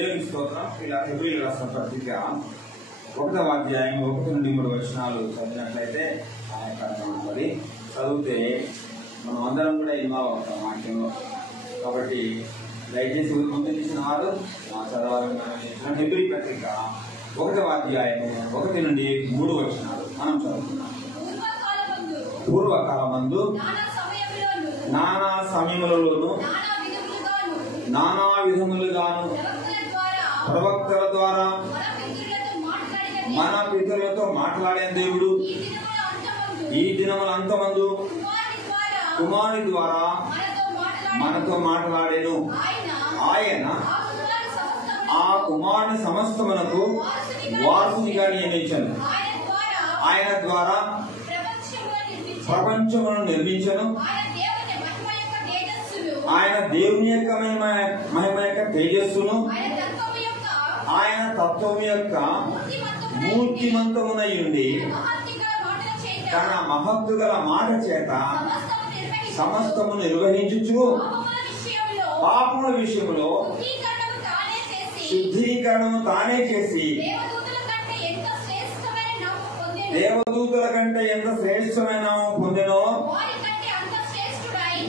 దేవుని స్తోత్రం. ఇలా హెబ్రీయులకు రాసిన పత్రిక 1వ అధ్యాయం 1 నుండి 3 వచనాలు చదివినట్లయితే ఆ యొక్క అర్థం ఉంటుంది. చదివితే మనం అందరం కూడా ఇన్వాల్వ్ అవుతాం వాక్యంలో. కాబట్టి దయచేసి ముందు తీసిన వారు చదవాలని హెబ్రీ పత్రిక 1వ అధ్యాయం 1 నుండి 3 వచనాలు మనం చదువుతున్నాం. పూర్వకాలమందు నానా సమయములలోను నానా విధములుగాను ప్రవక్తల ద్వారా మన పితరులతో మాట్లాడే దేవుడు ఈ దినముల అంతమందు కుమారుని ద్వారా మనతో మాట్లాడేను. ఆయన ఆ కుమారుని సమస్తమునకు వారసునిగా నియమించను. ఆయన ద్వారా ప్రపంచమును నిర్మించను. ఆయన దేవుని యొక్క మహిమ యొక్క తేజస్సును ఆయన తత్వం యొక్క మూర్తిమంతమునై ఉండి తన మహత్తు గల మాట చేత సమస్తము నిర్వహించుచు పాపముల విషయంలో శుద్ధీకరణము తానే చేసి దేవదూతల కంటే ఎంత శ్రేష్టమైన పొందెనో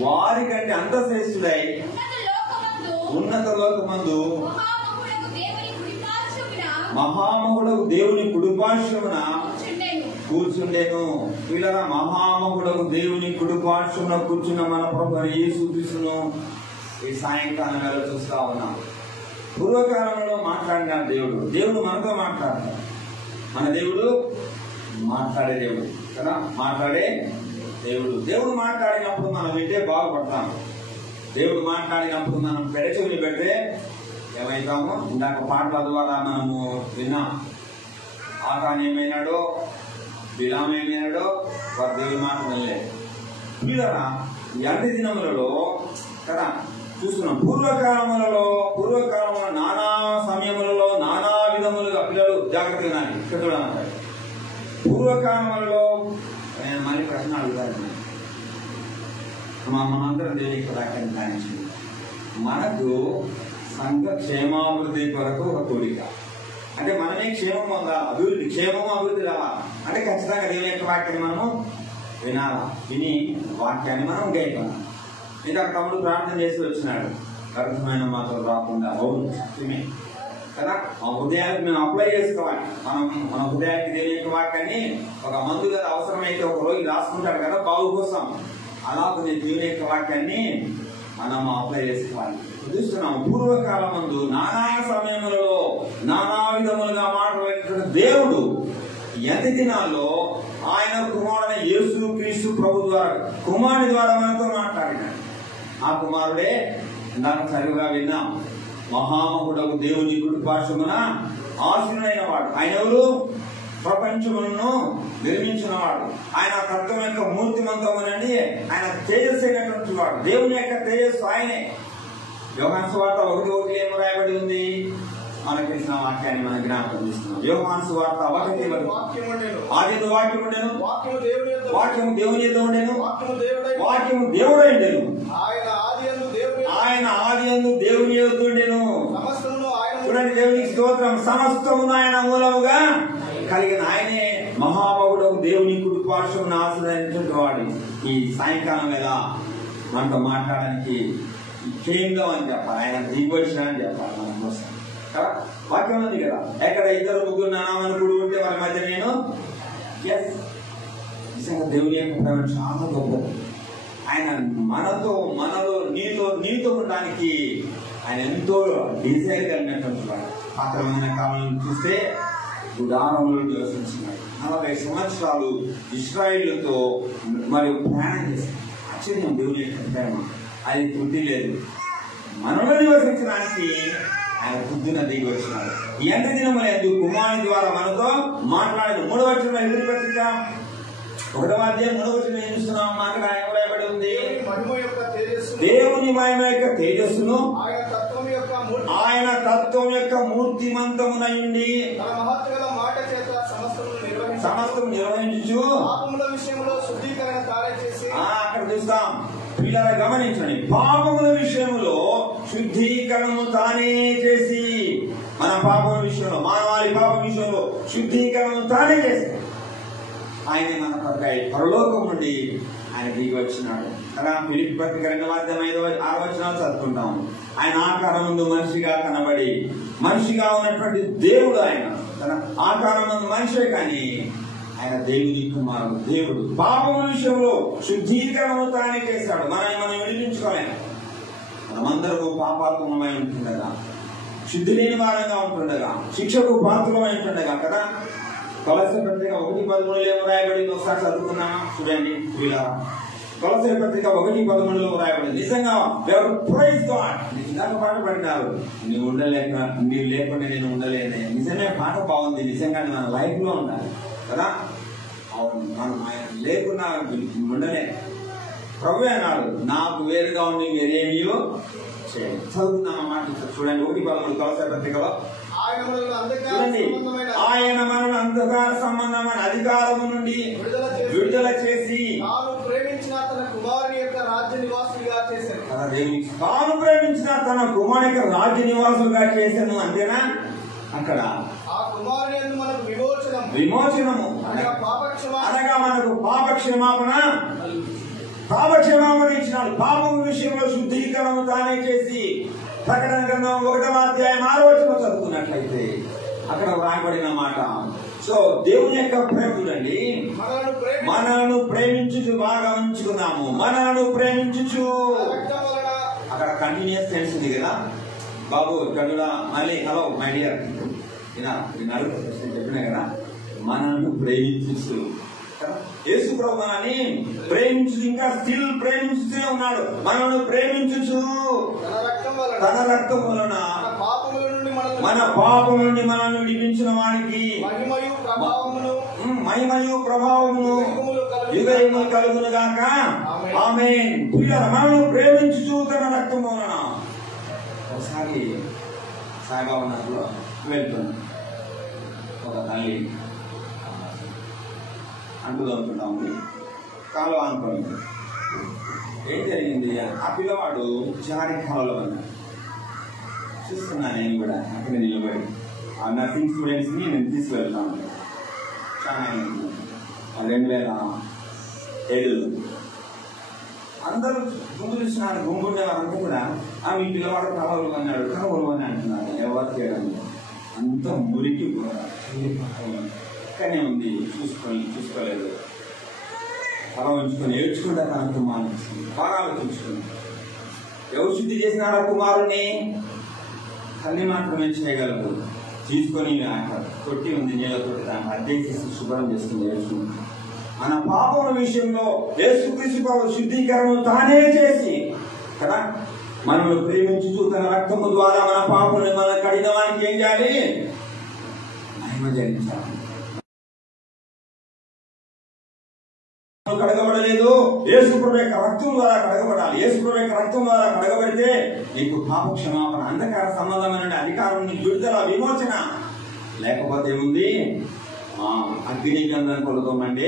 వారికంటే అంత శ్రేష్ఠుడై ఉన్నత లోకమందు మహామహుడకు దేవుని కుడిపార్శ్వమున కూర్చుండెను. వీళ్ళ మహామహుడకు దేవుని కుడిపార్శ్వమున కూర్చున్న మన ప్రభువు యేసు క్రీస్తును ఈ సాయంకాలం వేళ చూస్తా ఉన్నాం. పూర్వకాలంలో మాట్లాడిన దేవుడు మనతో మాట్లాడతాడు. మన దేవుడు మాట్లాడే దేవుడు కదా, మాట్లాడే దేవుడు మాట్లాడినప్పుడు మనం వింటే బాగుపడతాం. దేవుడు మాట్లాడినప్పుడు మనం పెడచెవిని పెడితే ఏమైతామో ఇందాక పాటల ద్వారా మనము విన్నాం. ఆకాన్ ఏమైనాడో బిలాం ఏమైనాడో వారు దేవుడి మాట వినలేదు. వీళ్ళరా ఈ అన్ని దినములలో కదా చూస్తున్నాం. పూర్వకాలంలో నానా సమయములలో నానా విధములుగా పిల్లలు జాగ్రత్తగా వినాలి. ఇక్కడ చూడాలంటారు. పూర్వకాలంలో నేను మళ్ళీ ప్రశ్న అడుగుతాను. మనందరం దేవునికి వాక్యాన్ని ధ్యానించింది. మనకు సంఘ క్షేమాభివృద్ధి కొరకు ఒక కోరిక. అంటే మనమే క్షేమం పొందాలి, అభివృద్ధి రావాలి. అంటే ఖచ్చితంగా దేవుని యొక్క వాక్యాన్ని మనము వినాలా. విని వాక్యాన్ని మనం గైకొనాలి. ఇంకా తమ్ముడు ప్రార్థన చేసి వచ్చినాడు, అర్థమైన మాటలు రాకుండా. అవును సత్యమే కదా. మా హృదయానికి మేము అప్లై చేసుకోవాలి. మన హృదయానికి దేవుని యొక్క వాక్యాన్ని ఒక మందు కదా అవసరమైతే ఒక రోజు రాసుకుంటాడు కదా బాగు కోసం. అలాగే దేవుని యొక్క వాక్యాన్ని మనం అప్లై చేసుకోవాలి. చూస్తున్నాం. పూర్వకాలమందు నానా సమయములలో నానా విధములుగా మాట్లాడేటువంటి దేవుడు ఎంత దినాల్లో ఆయన కుమారుడైన యేసు క్రీస్తు ప్రభు ద్వారా కుమారుని ద్వారా మనతో మాట్లాడినాడు. ఆ కుమారుడే నాకు సరిగా విన్నాం. మహామహుడకు దేవుని కుడిపార్శ్వమున ఆసీనుడైన వాడు. ఆయన ఎవరు? ప్రపంచములను నిర్మించిన వాడు. ఆయన తత్వం యొక్క మూర్తిమంతమునండి ఆయన తేజస్సు అయినటువంటి వాడు. దేవుని యొక్క తేజస్సు ఆయనే. యోహాను సువార్త 1:1 ఏమో రాయబడి ఉంది. మనకు తెలిసిన వాక్యాన్ని మనం జ్ఞాపకం చేస్తున్నాం. యోహాను సువార్త 1:1 ఆదిలో వాక్యం ఉండెను, వాక్యము దేవుని యొద్ద ఉండెను, వాక్యము దేవుడై ఉండెను, ఆయన ఆదియందు దేవుని యొద్ద ఉండెను. చూడండి, దేవునికి స్తోత్రం. సమస్తమును ఆయన మూలముగా కలిగిన ఆయనే మహామహుడకు దేవుని కుడిపార్శ్వమున ఆసీనుడైనటువంటి వాడు. ఈ సాయంకాలం వేళ మనతో మాట్లాడడానికి కేంద్రం అని చెప్పాలి, ఆయన దిగొచ్చిన అని చెప్పాలి మన కోసం కదా. వాక్యం ఉంది కదా, ఎక్కడ 2-3 నామని కూడి ఉంటే వాళ్ళ మధ్య నేను నిజంగా దేవుని యొక్క ప్రేమ చాలా గొప్పది. ఆయన మనలో నీతో ఉండడానికి ఆయన ఎంతో డిజైర్ కలిగినటువంటి వాడు. పాత్రమైన కాలంలో చూస్తే గుడారంలో నివసించినాడు. 40 సంవత్సరాలు ఇశ్రాయేలుతో మరియు ప్రయాణం చేశాడు. ఆశ్చర్యం దేవుని యొక్క ప్రేమ. అది బుద్ధి లేదు. మనలో నివసించడానికి ఆయన బుద్ధిన దిగి వచ్చినాడు. ఎంత దినములు ఎందుకు కుమారుని ద్వారా మనతో మాట్లాడదు. 3వ వచనంలో హెబ్రీ పత్రిక 1వ అధ్యాయం 3వ వచనం ఏం చూస్తున్నాం? మాట రాయబడి ఉంది. దేవుని మహిమ యొక్క తేజస్సును ఆయన తత్వం యొక్క మూర్తిమంతమునై ఉండి సమస్తము నిర్వహించు. అక్కడ చూస్తాం. పిల్లల గమనించండి, పాపముల విషయంలో శుద్ధీకరణము తానే చేసి, మన పాపం విషయంలో, మానవాళి పాపం విషయంలో శుద్ధీకరణము తానే చేసి ఆయన మన కొరకై పరలోకం నుండి ఆయన దిగి వచ్చినాడు కదా. ఫిలిప్పీ పత్రిక 2:5-6 చదువుకుంటాం. ఆయన ఆకారం ముందు మనిషిగా కనబడి, మనిషిగా ఉన్నటువంటి దేవుడు ఆయన. తన ఆకారం ముందు మనిషే కానీ ఆయన దేవుని కుమారుడు. దేవుడు పాపం విషయంలో శుద్ధీకరణము తానే చేశాడు. మనం విడిపించుకోలేము. మనమందరూ పాపాత్మకమై ఉంటుండగా, శుద్ధి లేని వారంగా ఉంటుండగా, శిక్షకు పాత్రమై ఉంటుండగా కదా. కొలస్సీ పత్రిక 1:13 రాయబడింది. ఒకసారి చదువుకున్నామా చూడండి. కొలస్సీ పత్రిక 1:13 రాయబడింది. నిజంగా నిజంగా పాట పడినారు. నీవు లేకుండా నేను ఉండలేనే. నిజమే, పాట బాగుంది. నిజంగా మన లైఫ్ లో ఉండాలి కదా. అవును, మనం ఆయన లేకున్నా ఉండలే. ప్రభు అన్నాడు, నాకు వేరుగా ఉండి వేరేమియో చేయండి. చదువుతున్నాం అన్నమాట. చూడండి 1:13 కొలస్సీ పత్రికలో, ఆయన మనల్ని అంధకార సంబంధమైన అధికారము నుండి విడుదల చేసి తాను ప్రేమించిన తన కుమారుని యొక్క రాజ్య నివాసులుగా చేశాను. తాను ప్రేమించిన తన కుమారుని యొక్క రాజ్య నివాసులుగా చేశాను. అంతేనా? అక్కడ ఆ కుమారుని యందు మనకు విమోచనము అనగా మనకు పాపక్షమాపణ ఇచ్చినాడు. పాపం విషయంలో శుద్ధీకరణము తానే చేసి, ప్రకటన గ్రంథం 1:6 చదువుకున్నట్లయితే అక్కడ వ్రాయబడిన మాట. సో దేవుని యొక్క ప్రేమ చూడండి. మనలను ప్రేమించుచు బాగా ఉంచుకున్నాము. మనలను ప్రేమించుచు, అక్కడ కంటిన్యూస్ టెన్స్ ఉంది కదా బాబు. ఇక్కడ మళ్ళీ హలో మై డియర్ విన్నారు చెప్పినా కదా, మనల్ని ప్రేమించు. యేసు ప్రభు మనల్ని ప్రేమించు, ఇంకా స్టిల్ ప్రేమించుతూనే ఉన్నాడు. మనల్ని ప్రేమించుచు తన రక్తం వలన మన పాపం నుండి మనల్ని విడిపించిన వానికి మహిమయు ప్రభావమును యుగయుగములు కలుగును గాక. ఆమేన్. మనల్ని ప్రేమించుచు తన రక్తం వలన. ఒకసారి సాయిబాబా నగర్లో వెళ్తున్నాం. ఒక తల్లి అంటుదవుతున్నాము, కాలువ అనుకోండి. ఏం జరిగింది? ఆ పిల్లవాడు జారి కాలువలో ఉన్నాడు. చూస్తున్నా నేను కూడా అక్కడ నిలబడి. ఆ నర్సింగ్ స్టూడెంట్స్ ని నేను తీసుకువెళ్తాను. చాలా 2007 అందరూ గుంపులు ఇచ్చినారు. గుంపుండే వారంతా కూడా మీ పిల్లవాడు కాలువలు అన్నాడు, కాలువలు అని అంటున్నారు. ఎవరు చేయడం అంత మురికి ఇక్కడనే ఉంది. చూసుకోలేదు. తల ఉంచుకొని ఏడ్చుకుంటా తన కుమారుని బాగా ఆలోచించుకుని, ఎవరు శుద్ధి చేసినాడు ఆ కుమారుణ్ణి? తల్లి మాత్రమే చేయగలరు. తీసుకొని తొట్టి ఉంది, నీళ్ళతోటి దాన్ని అద్దెసి శుభ్రం చేసుకుని ఏడ్చుకుంటాం. మన పాపం విషయంలో యేసుక్రీస్తు శుద్ధీకరణ తానే చేసి కదా, మనల్ని ప్రేమించుతూ తన రక్తము ద్వారా మన పాపములను మన కడిగిన వానికి ఏం చేయాలి? మహిమ జరిగించాలి. కడగబడలేదు, యేసుప్రభు యొక్క రక్తం ద్వారా కడగబడాలి. యేసుప్రభు యొక్క రక్తం ద్వారా కడగబడితే నీకు పాప క్షమాపణ, అంధకార సంబంధమైన అధికారం నుంచి విడుదల, విమోచన. లేకపోతే ఏముంది? అగ్ని గంధం కొడుకోమంటే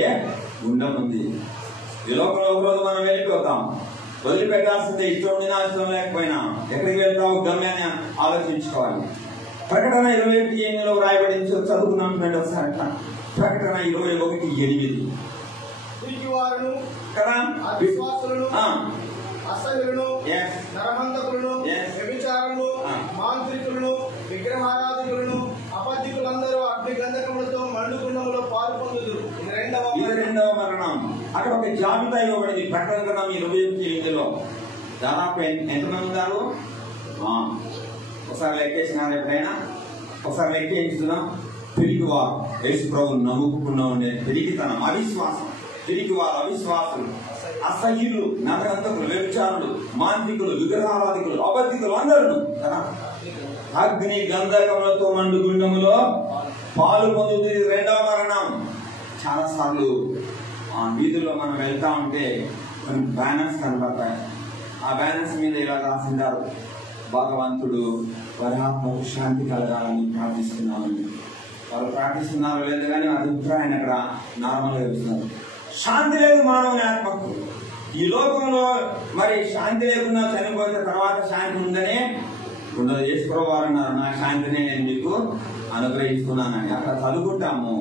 గుండం ఉంది. ఈ లోకంలో ఒక రోజు మనం వెళ్ళిపోతాం. వదిలిపెట్టాల్సిందే. ఇష్టం ఉన్నా ఇష్టం లేకపోయినా ఎక్కడికి వెళ్తావు గమ్యాన్ని ఆలోచించుకోవాలి. ప్రకటన 21:8 రాయబడింది. చదువుకున్నాం ఫ్రెండ్ ఒకసారి. ప్రకటన 21:8 కదా, విశ్వాసులను, అసహ్యులను, నరహంతకులను, వ్యభిచారులను, మాంత్రికులను, విగ్రహారాధికులను, అబద్ధికులందరూ అగ్ని గంధకములతో మండుగుండములో పాల్పొందుదురు. ఇది రెండవ మరణం. అక్కడ ఒక జాబితా ఇవ్వబడింది. ప్రకటన గ్రంథం 21:8 దాదాపు ఎంతమంది ఉన్నారు? ఒకసారి లెక్కేసినారు ఎప్పుడైనా? ఒకసారి లెక్కించుతున్నాం. పిరికి వారు, యేసు ప్రభువును నమ్ముకున్న పిరికితనం, అవిశ్వాసం, పిరికి వారు, అవిశ్వాసులు, అసహ్యులు, నరహంతకులు, వ్యభిచారులు, మాంత్రికులు, విగ్రహారాధికులు, అబద్ధికులు అందరూ కదా అగ్ని గంధకములతో మండు గుండములో పాలు పొందుతుంది. రెండవ మరణం. చాలా సార్లు వీధుల్లో మనం వెళ్తా ఉంటే కొన్ని బ్యానర్స్ కనబడతాయి. ఆ బ్యానర్స్ మీద ఇలా రాసింటారు, భగవంతుడు వారి ఆత్మకు శాంతి కలగాలని ప్రార్థిస్తున్నామని. వారు ప్రార్థిస్తున్నారు లేదు కానీ అభిప్రాయాన్ని అక్కడ నార్మల్గా చెప్తున్నారు. శాంతి లేదు మానవుని ఆత్మకు. ఈ లోకంలో మరి శాంతి లేకుండా చనిపోయిన తర్వాత శాంతి ఉందనే ఉండదు. యేసు ప్రభువారు అన్నారు, నా శాంతిని నేను మీకు అనుగ్రహిస్తున్నానని. అక్కడ చదువుకుంటాము,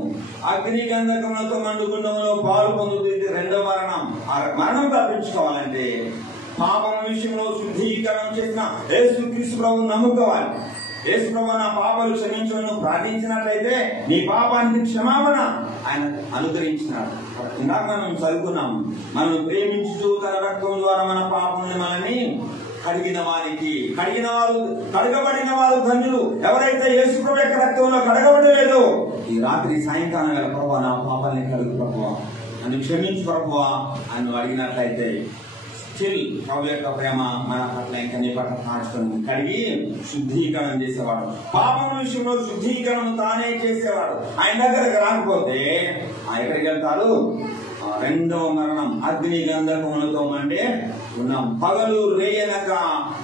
అగ్ని గంధకములతో మండుగుండంలో పాలు పొందుతుంది రెండవ మరణం. ఆ మరణం తప్పించుకోవాలంటే పాపం విషయంలో శుద్ధీకరణ చేసిన యేసుక్రీస్తు ప్రభువును నమ్ముకోవాలి. యేసు ప్రభువా నా పాపాలు క్షమించమని ప్రార్థించినట్లయితే నీ పాపానికి క్షమాపణ ఆయన అనుగ్రహించినాడు. ఇందాక మనం చదువుకున్నాము, మనం ప్రేమించుతూ తన రక్తం ద్వారా మన పాపముని మనల్ని కడిగిన కడగబడిన వారు ధన్యులు. ఎవరైతే యేసు ప్రభు యొక్క రక్తంలో కడగబడలేదో ఈ రాత్రి సాయంకాలం వేళ ప్రభువా నా పాపాలని కడుగు ప్రభువా, నన్ను క్షమించు ప్రభువా అని అడిగినట్లయితే స్టిల్ ప్రభు యొక్క ప్రేమ మన పట్ల ఇంకా నీ పట్ల కాచుకొని కడిగి శుద్ధీకరణ చేసేవాడు. పాపం విషయంలో శుద్ధీకరణ తానే చేసేవాడు. ఆయన దగ్గరకు రాకపోతే ఎక్కడికి వెళ్తారు? రెండవ మరణం, అగ్ని గంధకములతో అంటే ఉన్నాం. పగలు రేయనక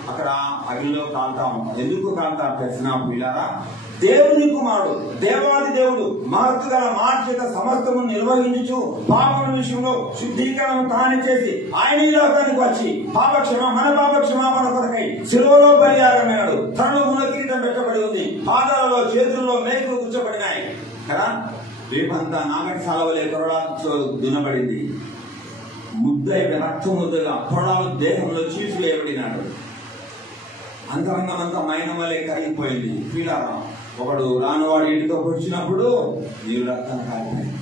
అక్కడ అగ్నిలో కాల్తాం. ఎందుకు కాల్తారు తెలిసిన పిల్లరా? దేవుని కుమారుడు, దేవాది దేవుడు మార్పు గల మార్చేత సమస్తము నిర్వహించు పాపం విషయంలో శుద్ధీకరణ తానే చేసి ఆయన ఈ లోకానికి వచ్చి మన పాప క్షమాపణ కొరకై శిలువలో బలియాగమైనాడు. తరుణములో కిరీటం పెట్టబడి ఉంది, పాదాలలో చేతుల్లో మేకులు కూర్చోబడినాయి కదా. రేపంతా నాగటి సాలవలే కొరడాలతో దున్నబడింది. ముద్దై రక్తం ముద్దగా కొరడాలు దేహంలో చీల్చివేయబడినాడు. అంతరంగం అంతా మైనం వలె కరిగిపోయింది. పీలారా, ఒకడు రానువాడు ఇంటితో పొడిచినప్పుడు నీరు రక్తం కాలిపోయింది.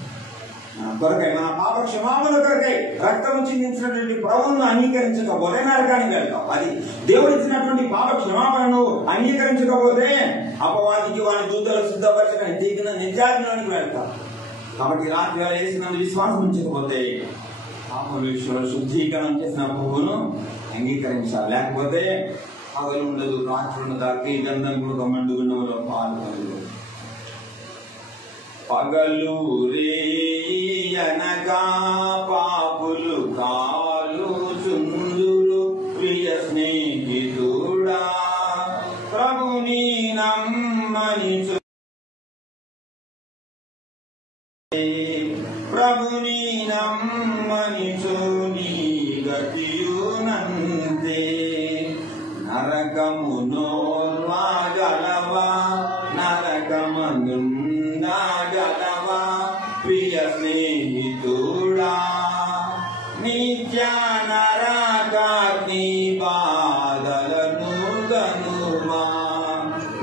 కొరకై మన పాప క్షమాపణ కొరకై రక్తం చిందించినటువంటి ప్రభువును అంగీకరించకపోతే నరకానికి వెళ్తాం. అది దేవుడు ఇచ్చినటువంటి పాప క్షమాపణను అంగీకరించకపోతే అపవాదికి వాని దూతలు సిద్ధపరచని తీగిన నిత్యాగ్నిలోనికి వెళ్తాం. కాబట్టి రాత్రి వేళ వేసినందుకు విశ్వాసం ఉంచకపోతే పాప విషయంలో శుద్ధీకరణ చేసిన ప్రభువును అంగీకరించాలి. లేకపోతే పగలు ఉండదు, రాత్రి ఉండదు, అగ్ని గంధకములతో మండుగుండంలో పాలు పగలు రేయనగా పాపులు కాలు చుందులు ప్రియ స్నేహితుడా ప్రభుని నమ్మని చోని గతియునంతే నరకమునోర్వాగలవా నరకమనుండగలవా ప్రియ స్నేహితుడా నిత్య నరకాగ్ని బాధలను గనుమా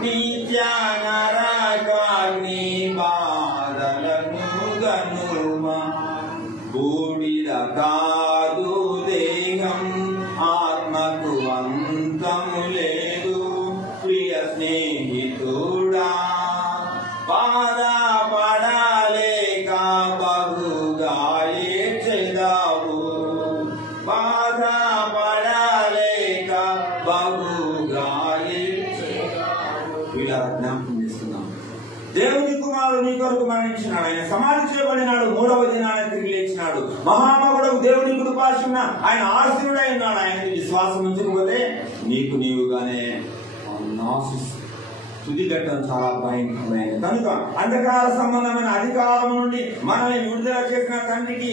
నిత్య నరకాగ్ని బాధలను గనుమా బూడిద కాదు దేహం ఆత్మకు అంతము లేదు ప్రియ స్నేహితుడా బాధ పడలేక బహుగా ఏడ్చెదావు బాధ పడలేక బహుగా ఏడ్చెదావు. ఇలా జ్ఞాపకం చేస్తున్నాం. దేవుని కుమారుడు నీ కొరకు మరణించినాడు, ఆయన సమాధి చేయబడినాడు, మూడవ దినాన తిరిగి లేచినాడు. మహామగుడకు దేవుని కృపాశున్న ఆయన ఆశీనుడై ఉన్నాడు. ఆయన విశ్వాసం ఉంచకపోతే నీకు నీవుగానే తుదిగట్టం చాలా భయంకరమైనది. కనుక అంధకార సంబంధమైన అధికారం నుండి మనల్ని విడుదల చేసిన తండ్రికి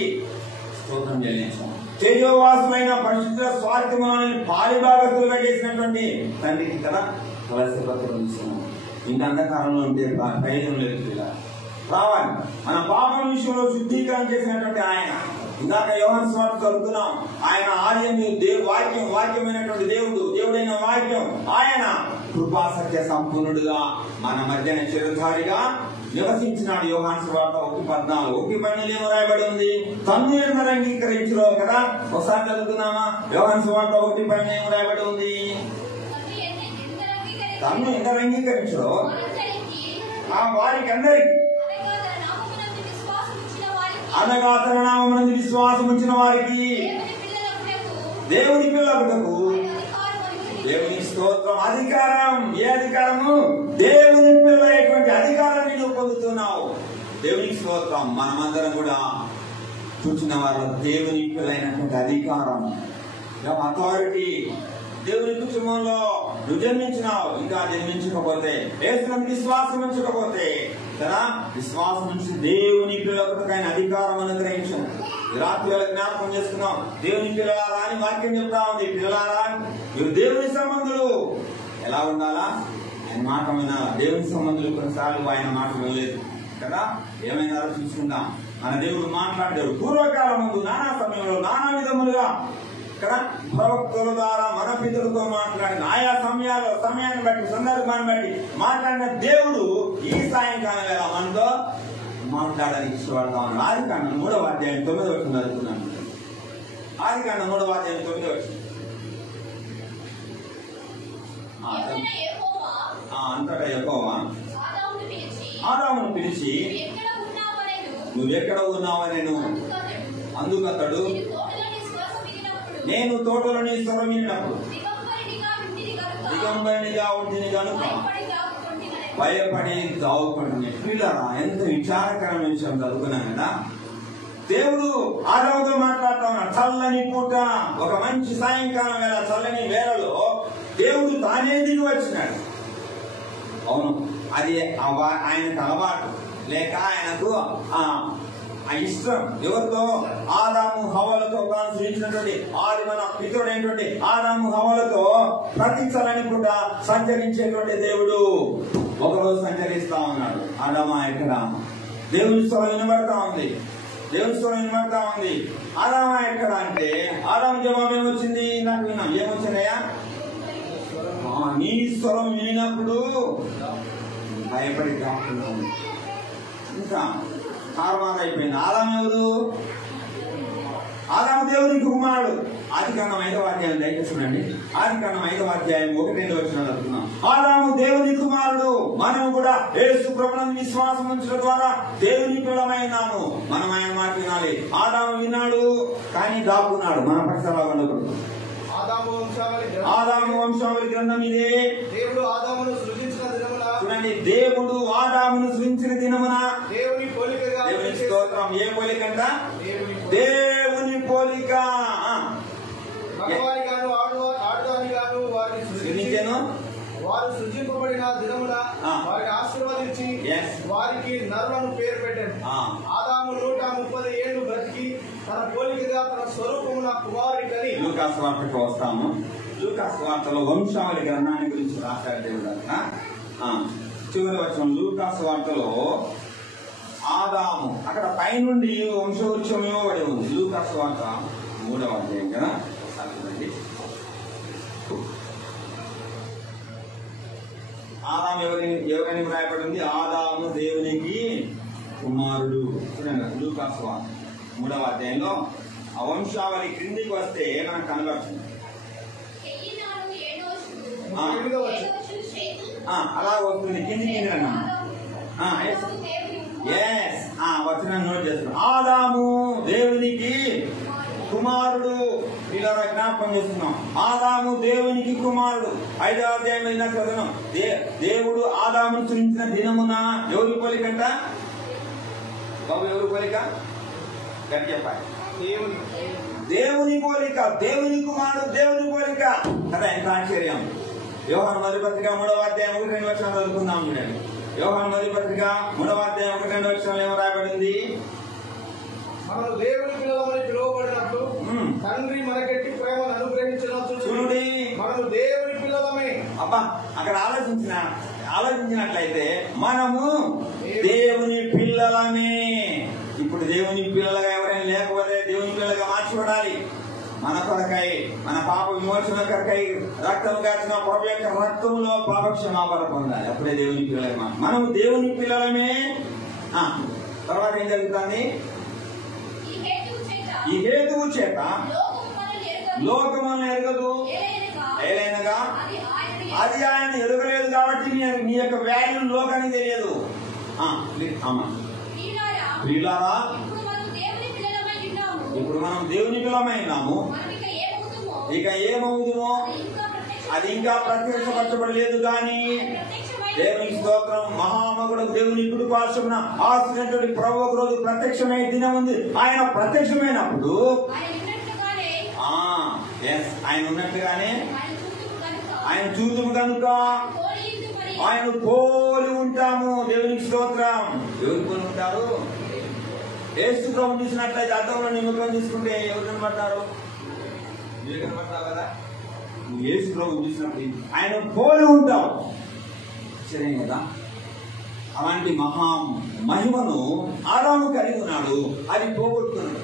స్తోత్రం చెల్లించాం. తేజోవాసమైన పరిశుద్ధ స్వార్థమాన్ని పాలిభాగస్తులుగా చేసినటువంటి తండ్రికి కదా తులసి పత్రం ఇస్తున్నాం. ఇంత అంధకారంలో ఉంటే ప్రయోజనం లేదు. రావాలి మన పాపం విషయంలో శుద్ధీకరణ చేసినటువంటి ఆయన. ఇందాక యోహాను సువార్త చదువుతున్నాం. ఆయన ఆర్యము వాక్యమైనటువంటి దేవుడైన వాక్యం ఆయన కృపా సత్య సంపూర్ణుడుగా మన మధ్యన చిరధారిగా నివసించినాడు. యోహాను సువార్త 1:14 1:12 ఏమో రాయబడి ఉంది, తన్ను ఎన్నర అంగీకరించులో కదా. ఒకసారి చదువుతున్నామా? యోహాను సువార్త 1:12 ఏమో రాయబడి ఉంది, తన్ను ఎన్నర అంగీకరించులో వారికి అందరికి అనగా తన నామమునందు విశ్వాసం ఉంచిన వారికి దేవుని పిల్లలకు దేవుని స్తోత్రం అధికారం. ఏ అధికారము? దేవుని పిల్లలైనటువంటి అధికారాన్ని నువ్వు పొందుతున్నావు. దేవునికి స్తోత్రం. మనమందరం కూడా చూసిన వారు దేవుని పిల్లైనటువంటి అధికారం, అథారిటీ. దేవుని కుటుంబంలో నువ్వు జన్మించినావు, ఇంకా జన్మించకపోతే యేసుని విశ్వాసం ఉంచకపోతే కదా, విశ్వాసం ఉంచి దేవుని పిల్లలకు ఆయన అధికారం అనుగ్రహించాను. రాత్రి వేళ జ్ఞాపకం చేసుకున్నాం. దేవుని పిల్లలారా అని వాక్యం చెప్తా ఉంది. పిల్లలారా మీరు దేవుని సంబంధులు. ఎలా ఉండాలా? ఆయన మాట వినాలా. దేవుని సంబంధులు కొన్నిసార్లు ఆయన మాట వినలేదు కదా. ఏమైనా చూసుకుందాం. మన దేవుడు మాట్లాడాడు పూర్వకాలం ముందు నానా సమయంలో నానా విధములుగా కదా ప్రవక్తల ద్వారా మన పితరులతో మాట్లాడిన ఆయా సమయాన్ని బట్టి సందర్భాన్ని బట్టి మాట్లాడిన దేవుడు ఈ సాయంకాలం వేళ మనతో మాట్లాడడానికి ఇష్టపడతా ఉన్నాడు. ఆదికాండం 3వ అధ్యాయం 9వ వచనం చదువుతున్నాను. ఆదికాండం 3వ అధ్యాయం 9వ వచనం. అంతటా యెహోవా ఆదామును పిలిచి నువ్వెక్కడ ఉన్నావనెను. అందుకతడు నేను తోటలోని స్వరం వినినప్పుడు దిగంబరినిగా ఉంటుంది కనుక భయపడి దావుకుంటుంది. పిల్లరా ఎంత విచారకరమైన విషయం చదువుకున్నాం కదా. దేవుడు ఆదాముతో మాట్లాడుతా ఉన్నాడు. చల్లని పూట ఒక మంచి సాయంకాలం వేళ చల్లని వేళలో దేవుడు తానే దిగి వచ్చినాడు. అవును, అది ఆయనకు అలవాటు లేక ఆయనకు ఇష్టం. ఎవరితో? ఆదాము హవ్వలతో తాను సృజించినటువంటి ఆది మన పితరుడైనటువంటి ఆదాము హవ్వలతో ప్రతి చల్లని పూట సంచరించేటువంటి దేవుడు ఒకరోజు సంచరిస్తా ఉన్నాడు. ఆదామా ఎక్కడ? దేవుని స్వరం వినబడతా ఉంది. దేవుని స్వరం వినబడతా ఉంది. ఆదామా ఎక్కడ అంటే ఆదాము జవాబు ఏమొచ్చింది? నాకు విన్నాం. ఏమొచ్చిందయ్యా? నీ స్వరం వినినప్పుడు భయపడి దాక్కున్నాను. ఇంకా తారుమారు అయిపోయింది. ఆదాము ఎవరు? ఆదాము దేవునికి కుమారుడు. ఆదికాండం 5వ అధ్యాయం దయచేసుకోండి. ఆదికాండం 5వ అధ్యాయం 1-2 వచనాలు చదువుతున్నాం. ఆదాము దేవుని కుమారుడు. మనం కూడా యేసు ప్రభువునందు విశ్వాసం ఉంచడం ద్వారా దేవుని పిల్లమైనాము. మనం ఆయన మాట వినాలి. ఆదాము విన్నాడు కానీ దాక్కున్నాడు. మన పరిసరాలు ఉండకూడదు. ఆదాము వంశావళి గ్రంథం ఇదే. దేవుడు ఆదామును సృజించిన దినమున చూడండి. దేవుడు ఆదామును సృజించిన దినమున దేవుని పోలికగా. దేవుని స్తోత్రం. ఏ పోలిక అంట? దేవుని పోలిక. మగవారిగాను ఆడదానిగాను వారిని సృజించెను. వారు సృజింపబడిన దినమున వారిని ఆశీర్వదించి వారికి నరులను పేరు పెట్టాను. ఆదాము 130 ఏళ్లు బ్రతికి తన పోలికగా తన స్వరూపమున కుమారుడి కని. లూకాసు వార్తకు వస్తాము. లూకాసు వార్తలో వంశావళి గ్రంథాన్ని గురించి రాశాడు దేవుడు అంట. చివరి వచనం లూకాసు వార్తలో ఆదాము అక్కడ పైనుండి వంశవృక్షం ఇవ్వబడి ఉంది. లూకాసు వార్త 3వ అధ్యాయం కదా. ఆదాము ఎవరని రాయబడి ఉంది? ఆదాము దేవునికి కుమారుడు. చూడండి లూకాసు వార్త 3వ అధ్యాయంలో ఆ వంశావళి క్రిందికి వస్తే మనకు కనబడుతుంది. అలా వస్తుంది కిందికి వచ్చిన నోట్ చేస్తున్నాం. ఆదాము దేవునికి కుమారుడు. ఇలా జ్ఞాపకం చేస్తున్నాం. ఆదాము దేవునికి కుమారుడు. 5వ అధ్యాయం చదువున్నాం. దేవుడు ఆదామును సృజించిన దినమున ఎవరి పోలికంట? బాబు ఎవరి పోలిక? గట్టి చెప్పాలి. దేవుని పోలిక. దేవుని కుమారుడు దేవుని పోలిక కదా. ఎంత ఆశ్చర్యం. యోహాను మొదటి పత్రిక 3వ అధ్యాయం 1-2 వచనాలు చదువుకుందాం. చూడండి యోహాను మొదటి పత్రిక 3వ అధ్యాయం 1-2 వచనాలు ఏమో రాయబడింది? మనము దేవుని పిల్లలమని పిలువబడినట్లు తండ్రి మనకెట్టి ప్రేమను అనుగ్రహించినట్లు చూడండి మనము దేవుని పిల్లలమే. అబ్బా అక్కడ ఆలోచించినట్లయితే మనము దేవుని పిల్లలమే. ఇప్పుడు దేవుని పిల్లలుగా ఎవరైనా లేకపోతే దేవుని పిల్లలుగా మార్చబడాలి. మన కొరకై మన పాప విమోచన కొరకై రక్తం కాచిన ప్రభు యొక్క రక్తంలో పాప క్షమాపణ పొందాలి. అప్పుడే దేవుని పిల్లలమే. మనము దేవుని పిల్లలమే. తర్వాత ఏం జరుగుతుంది? ఈ హేతువు చేత లోకమును ఎరగదు. ఏలైనగా అది ఆయన ఎరగలేదు కాబట్టి నీ యొక్క వాల్యూ లోకానికి తెలియదు. ప్రియులారా ఇప్పుడు మనం దేవుని పిల్లమైనాము. ఇక ఏమవుతుందో అది ఇంకా ప్రత్యక్షపరచబడలేదు. కానీ దేవునికి స్తోత్రం. మహామగుడు దేవుని కుడి పార్శ్వమున ఆశ్రయించినటువంటి ప్రభువు ఒక రోజు ప్రత్యక్షమైన దినం ఉంది. ఆయన ప్రత్యక్షమైనప్పుడు ఆయన ఉన్నట్టుగానే ఆయన చూతుము కనుక ఆయన పోలి ఉంటాము. దేవునికి స్తోత్రం. ఎవరు పోలి ఉంటారు? యేసు ప్రభు చూసినట్లయితే అర్థంలో నీ ముఖం తీసుకుంటే ఎవరు కనబడతారు? మీరు కనబడతావు కదా. నువ్వు యేసు ప్రభు చూసినప్పుడు ఆయన పోలి ఉంటావు. సరే కదా. అలాంటి మహా మహిమను ఆదాము కలిగి ఉన్నాడు, అది పోగొట్టుకున్నాడు.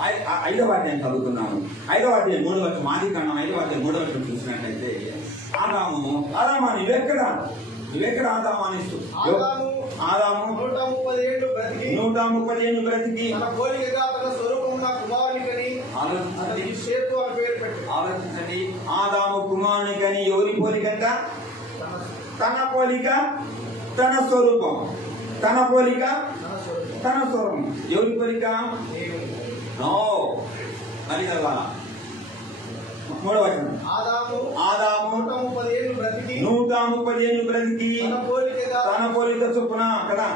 5వ అధ్యాయం చదువుతున్నాను. 5వ అధ్యాయం 3వ వచనం, ఆదికాండం 5వ అధ్యాయం 3వ వచనం చూసినట్లయితే ఆదామా నువ్వెక్కడ ఆదామానిస్తూ ఆదాము 130 ఏళ్ళు బ్రతికి ఆలోచించండి. ఆదాము కుమారునికని ఎవరి పోలికంట? తన పోలిక తన స్వరూపం. తన పోలిక తన స్వరూపం. ఎవరి పోలిక? నో. మరి కదా 3వ వచనం, ఆదాము 130 ఏళ్ళు బ్రతికి తన పోలిక చొప్పున కదా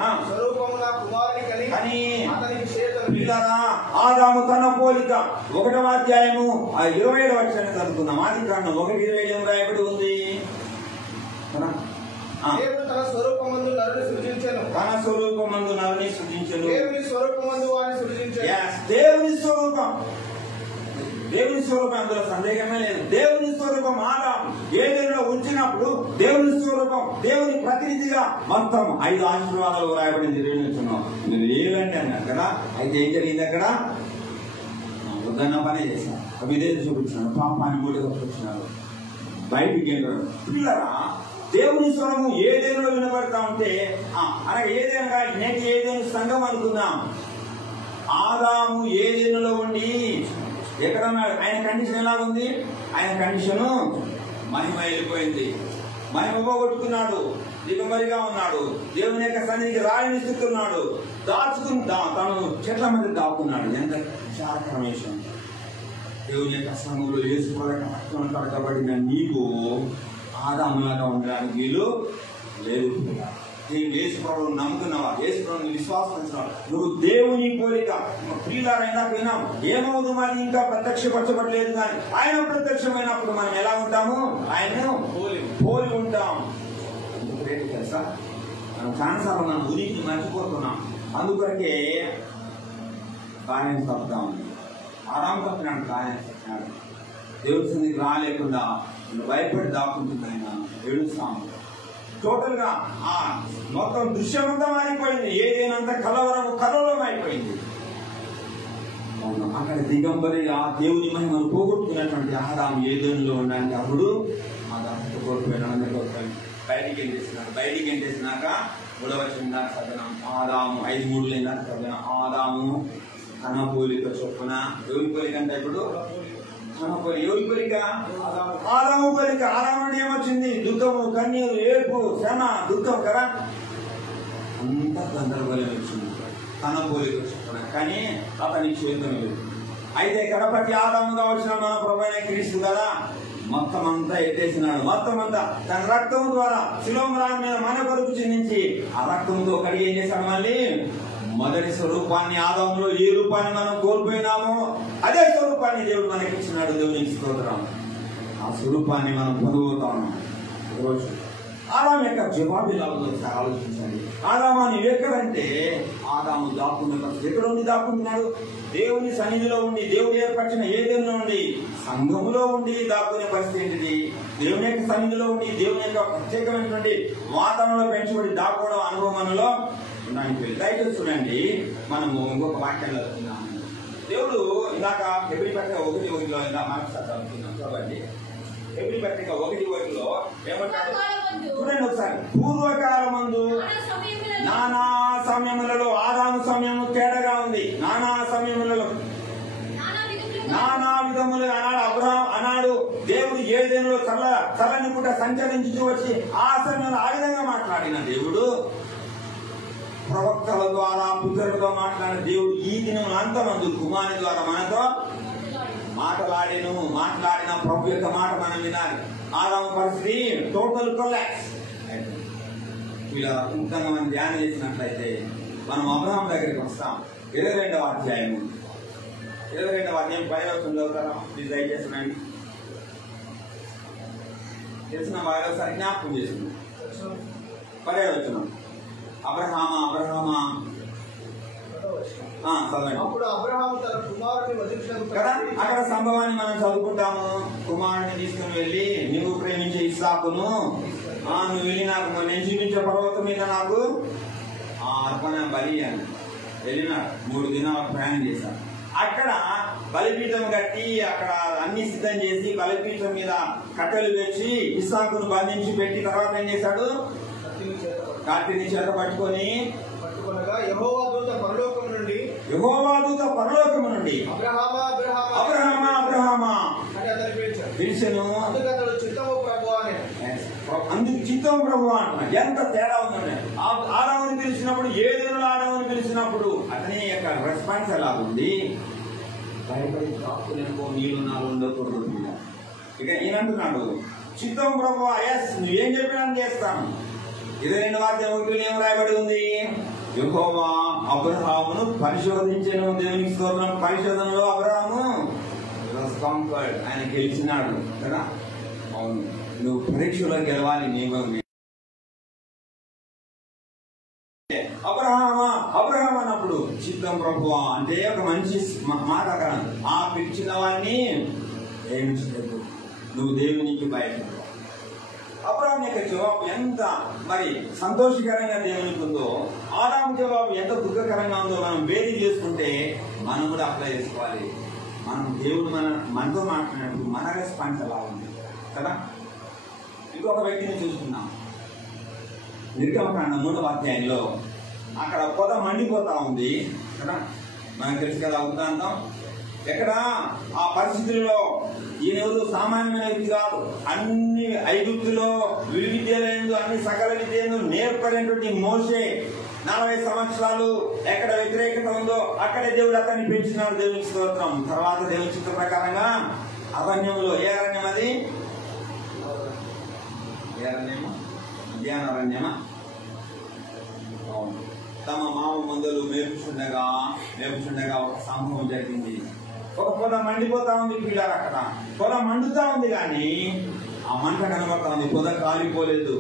కానీ ఆదాము తన పోలిక. 1వ అధ్యాయము 27వ వచనాన్ని చదువుకుందాం. ఆదికాండం 1:27 రాయబడి ఉంది. తన స్వరూపమందు నరుని సృజించెను. దేవుని స్వరూపమందు వారిని సృజించెను. దేవుని స్వరూపం, అందులో సందేహమే లేదు. దేవుని స్వరూపం ఆదాము ఏదైనా ఉంచినప్పుడు దేవుని స్వరూపం, దేవుని ప్రతినిధిగా మొత్తం 5 ఆశీర్వాదాలు రాయబడింది. మీరు ఏలండి అన్నారు కదా. అయితే ఏం జరిగింది అక్కడ? వద్దన్న పనే చేశాను, విధేయత చూపించినాడు, పాపాన్ని మూడుగా వచ్చినాడు, బయటికి వెళ్ళాడు. పిల్లరా, దేవుని స్వరము ఏదేనో వినబడతా ఉంటే అనగా ఏదైనా నేటి ఏదైనా సంఘం అనుకుందాం. ఆదాము ఏదేనులో ఉండి ఎక్కడ ఉన్నాడు? ఆయన కండిషన్ ఎలాగుంది? ఆయన కండిషను మహిమ వెళ్ళిపోయింది. మహిమ పోగొట్టుకున్నాడు, దిగమరిగా ఉన్నాడు, దేవుని యొక్క సన్నిధికి రాయిని ఇస్తున్నాడు, తను చెట్ల మధ్య దాక్కున్నాడు. ఎంత విచారకరమైన విషయం. దేవుని యొక్క సంఘంలో యేసు రక్తం కడగబడిన నీవు ఆదాములాగా ఉండడానికి వీలు లేదు. నేను యేసు ప్రభువును నమ్ముకున్నావా? యేసు ప్రభువుని విశ్వాసం, నువ్వు దేవుని పోలిక. ప్రియులారైనా పోయినాం, ఏమవుతుంది మరి ఇంకా ప్రత్యక్షపరచబడలేదు. కానీ ఆయన ప్రత్యక్షమైనప్పుడు మనం ఎలా ఉంటాము? ఆయనను పోలి ఉంటాం. తెలుసా, మనం చాలాసార్లు మనం ఉనికి మర్చిపోతున్నాం. అందుకొరకే కార్యం తప్పుతా ఉంది. ఆరాం తప్పినాడు, కార్యం తప్పినాడు. దేవుడి సన్నిధికి రాలేకుండా భయపడి దాక్కుంటుంది. ఆయన ఏడుస్తాము. టోటల్ గా మొత్తం దృశ్యమంతా మారిపోయింది. ఏదైనంత కలవరం అయిపోయింది. అక్కడ దిగంబరి ఆ దేవుని మహిమను పోగొట్టుకున్నటువంటి ఆదాము ఏదేనులో ఉండడానికి అప్పుడు బయటికి ఎంటేసినాక 3వ వచనం దాకా చదివినాం. ఆదాము 5:3 దాకా చదివిన ఆదాము తన పోలిక చొప్పున. ఎవరి పోలిక అంటే ఇప్పుడు ఎవరి పోలిక? ఆదాము పోలిక. ఆదాము అంటే ఏమొచ్చింది? దుఃఖము, కన్నీరు, ఏడుపు, శ్రమ, దుఃఖం కదా, అంత గందరగోళం వచ్చింది. తన పోలిక చొప్పున. కానీ అతనికి చేతం లేదు. అయితే కడపటి ఆదాముగా వచ్చిన మన ప్రభువైన క్రీస్తు కదా, మొత్తం అంతా ఎత్తేసినాడు. మొత్తం అంతా తన రక్తం ద్వారా శిలోమ రాయి మీద మన కొరకు చిందించి ఆ రక్తంతో కడిగి ఏం చేశాడు? మళ్ళీ మొదటి స్వరూపాన్ని, ఆదాములో ఏ రూపాన్ని మనం కోల్పోయినామో అదే స్వరూపాన్ని దేవుడు మనకి ఇచ్చినాడు. దేవునికి స్తోత్రం. ఆ స్వరూపాన్ని మనం పొందుతాము. రోజు ఆదాము యొక్క జవాబు ఎలా ఉందో ఆలోచించండి. ఆదాము ఎక్కడంటే ఆదాము ఎక్కడ ఉండి దాక్కుంటున్నాడు? దేవుని సన్నిధిలో ఉండి, దేవుడు ఏర్పరిచిన ఏదైనా ఉండి, సంఘములో ఉండి దాక్కునే పరిస్థితి ఏంటిది? దేవుని యొక్క సన్నిధిలో ఉండి, దేవుని యొక్క ప్రత్యేకమైనటువంటి వాతావరణంలో పెంచబడి దాక్కోవడం అనుభవంలో ఉండడానికి. దయచేసి చూడండి, మనము ఇంకొక వాక్యంలో చదువుతున్నాము. దేవుడు ఇందాక హెబ్రీ పత్రిక 1:1 ఇలా మరొకసారి చదువుతున్నాం. చూడండి, హెబ్రీ పత్రిక 1:1 ఏమంటాడు? చూడండి ఒకసారి. పూర్వకాలమందు నానా సమయములలో, ఆదాము సమయము తేడాగా ఉంది. నానా సమయములలో నానా విధములు అన్నాడు దేవుడు ఏదేనులో చల్లని పూట సంచరించుతూ వచ్చి ఆ సమయంలో ఆ విధంగా మాట్లాడిన దేవుడు ప్రవక్తల ద్వారా, పుత్రులతో మాట్లాడిన దేవుడు ఈ దినం అంతమందు కుమారుని ద్వారా మనతో మాట్లాడిన ప్రభు యొక్క మాట మనం వినాలి. ఆదాము పరిస్థితి టోటల్ కొలాప్స్. ఇలా ముఖ్యంగా మనం ధ్యానం చేసినట్లయితే మనం అబ్రహాం దగ్గరికి వస్తాం. 22వ అధ్యాయం 10వ చదువుతారా? ప్లీజ్ దయచేస్తున్నాండి. తెలిసిన వారు ఒకసారి జ్ఞాపకం చేస్తున్నాం. 10వ వచనం. అబ్రహామా చదవండి. అప్పుడు అబ్రహాము తన కుమారుని వధించినకు కదా అక్కడ సంభవాన్ని మనం చదువుకుంటాము. కుమారుని తీసుకుని వెళ్ళి నువ్వు ప్రేమించే ఇస్సాకును నువ్వు వెళ్ళి నాకు నేను చూపించే పర్వతం మీద నాకు అర్పణ బలి అని వెళ్ళినాడు. 3 దినాలు ప్రయాణం చేశాడు. అక్కడ బలిపీఠం కట్టి అక్కడ అన్ని సిద్ధం చేసి బలిపీఠం మీద కట్టెలు తెచ్చి ఇస్సాకును బంధించి పెట్టి తర్వాత ఏం చేశాడు? కత్తిని చేత పట్టుకొని యెహోవా దూత పరలోకము నుండి అబ్రహామా అబ్రహామా అబ్రహామా అని అతన్ని పిలిచెను. అందుకు అతడు చిత్తము ప్రభువా అని అందుకు చిత్తం ప్రభు అంటున్నాడు. ఎంత తేడా ఉందండి. ఆడవని పిలిచినప్పుడు ఏదేను ఆడవని పిలిచినప్పుడు అతని యొక్క రెస్పాన్స్ ఎలా ఉంది? భయపడి కాపులేనుకో నీళ్ళు నాలుగు ఉండకూడదు. ఇక ఈయనంటున్నాడు చిత్తం ప్రభు ఎస్ నువ్వేం చెప్పినా చేస్తాను. 22 ఏం రాయబడి ఉంది? యెహోవా అబ్రహామును పరిశోధించెను. దేవునికి స్తోత్రం. పరిశోధనలో అబ్రహాము ఆయన గెలిచినాడు కదా. అవును, నువ్వు పరీక్షలో గెలవాలి. నీవు అబ్రహామా అబ్రహాం అన్నప్పుడు చిత్తం ప్రభువా అంటే ఒక మంచి మాట. ఆ పిలిచిన వాడిని ప్రేమించలేదు. నువ్వు దేవునికి భయపడవు. అబ్రహాం యొక్క జవాబు ఎంత మరి సంతోషకరంగా దేవునికి ఉందో, ఆదాము జవాబు ఎంత దుఃఖకరంగా ఉందో మనం వేరీ చేసుకుంటే మనం కూడా అప్లై చేసుకోవాలి. మనం దేవుడు మనతో మాట్లాడినప్పుడు మన రెస్పాన్స్ ఎలా ఉంది కదా. ఇంకొక వ్యక్తిని చూసుకున్నాం. నిర్గమకాండం 3వ అధ్యాయంలో అక్కడ పొద మండిపోతా ఉంది కదా. మనకు తెలుసు కదా ఉదాంతం. ఎక్కడ ఆ పరిస్థితుల్లో ఈయనెవరు సామాన్యమైన వ్యక్తి కాదు. అన్ని ఐగుప్తులో విద్యలేదు, అన్ని సకల విద్యలు నేర్పడినటువంటి మోషే 40 సంవత్సరాలు ఎక్కడ వ్యతిరేకత ఉందో అక్కడే దేవుడు అతన్ని పెంచినాడు. దేవునికి స్తోత్రం. తర్వాత దేవుని చిత్త ప్రకారంగా అరణ్యంలో ఏ అరణ్యం అది? ఏ అరణ్యమా? మధ్యాహ్న అరణ్యమా? అవును. తమ మామ మందులు మేపుచుండగా ఒక సంభవం జరిగింది. ఒక పొద మండిపోతా ఉంది. పిల్లలు అక్కడ పొద మండుతా ఉంది కానీ ఆ మంట కనబడతా ఉంది. పొద కాలిపోలేదు.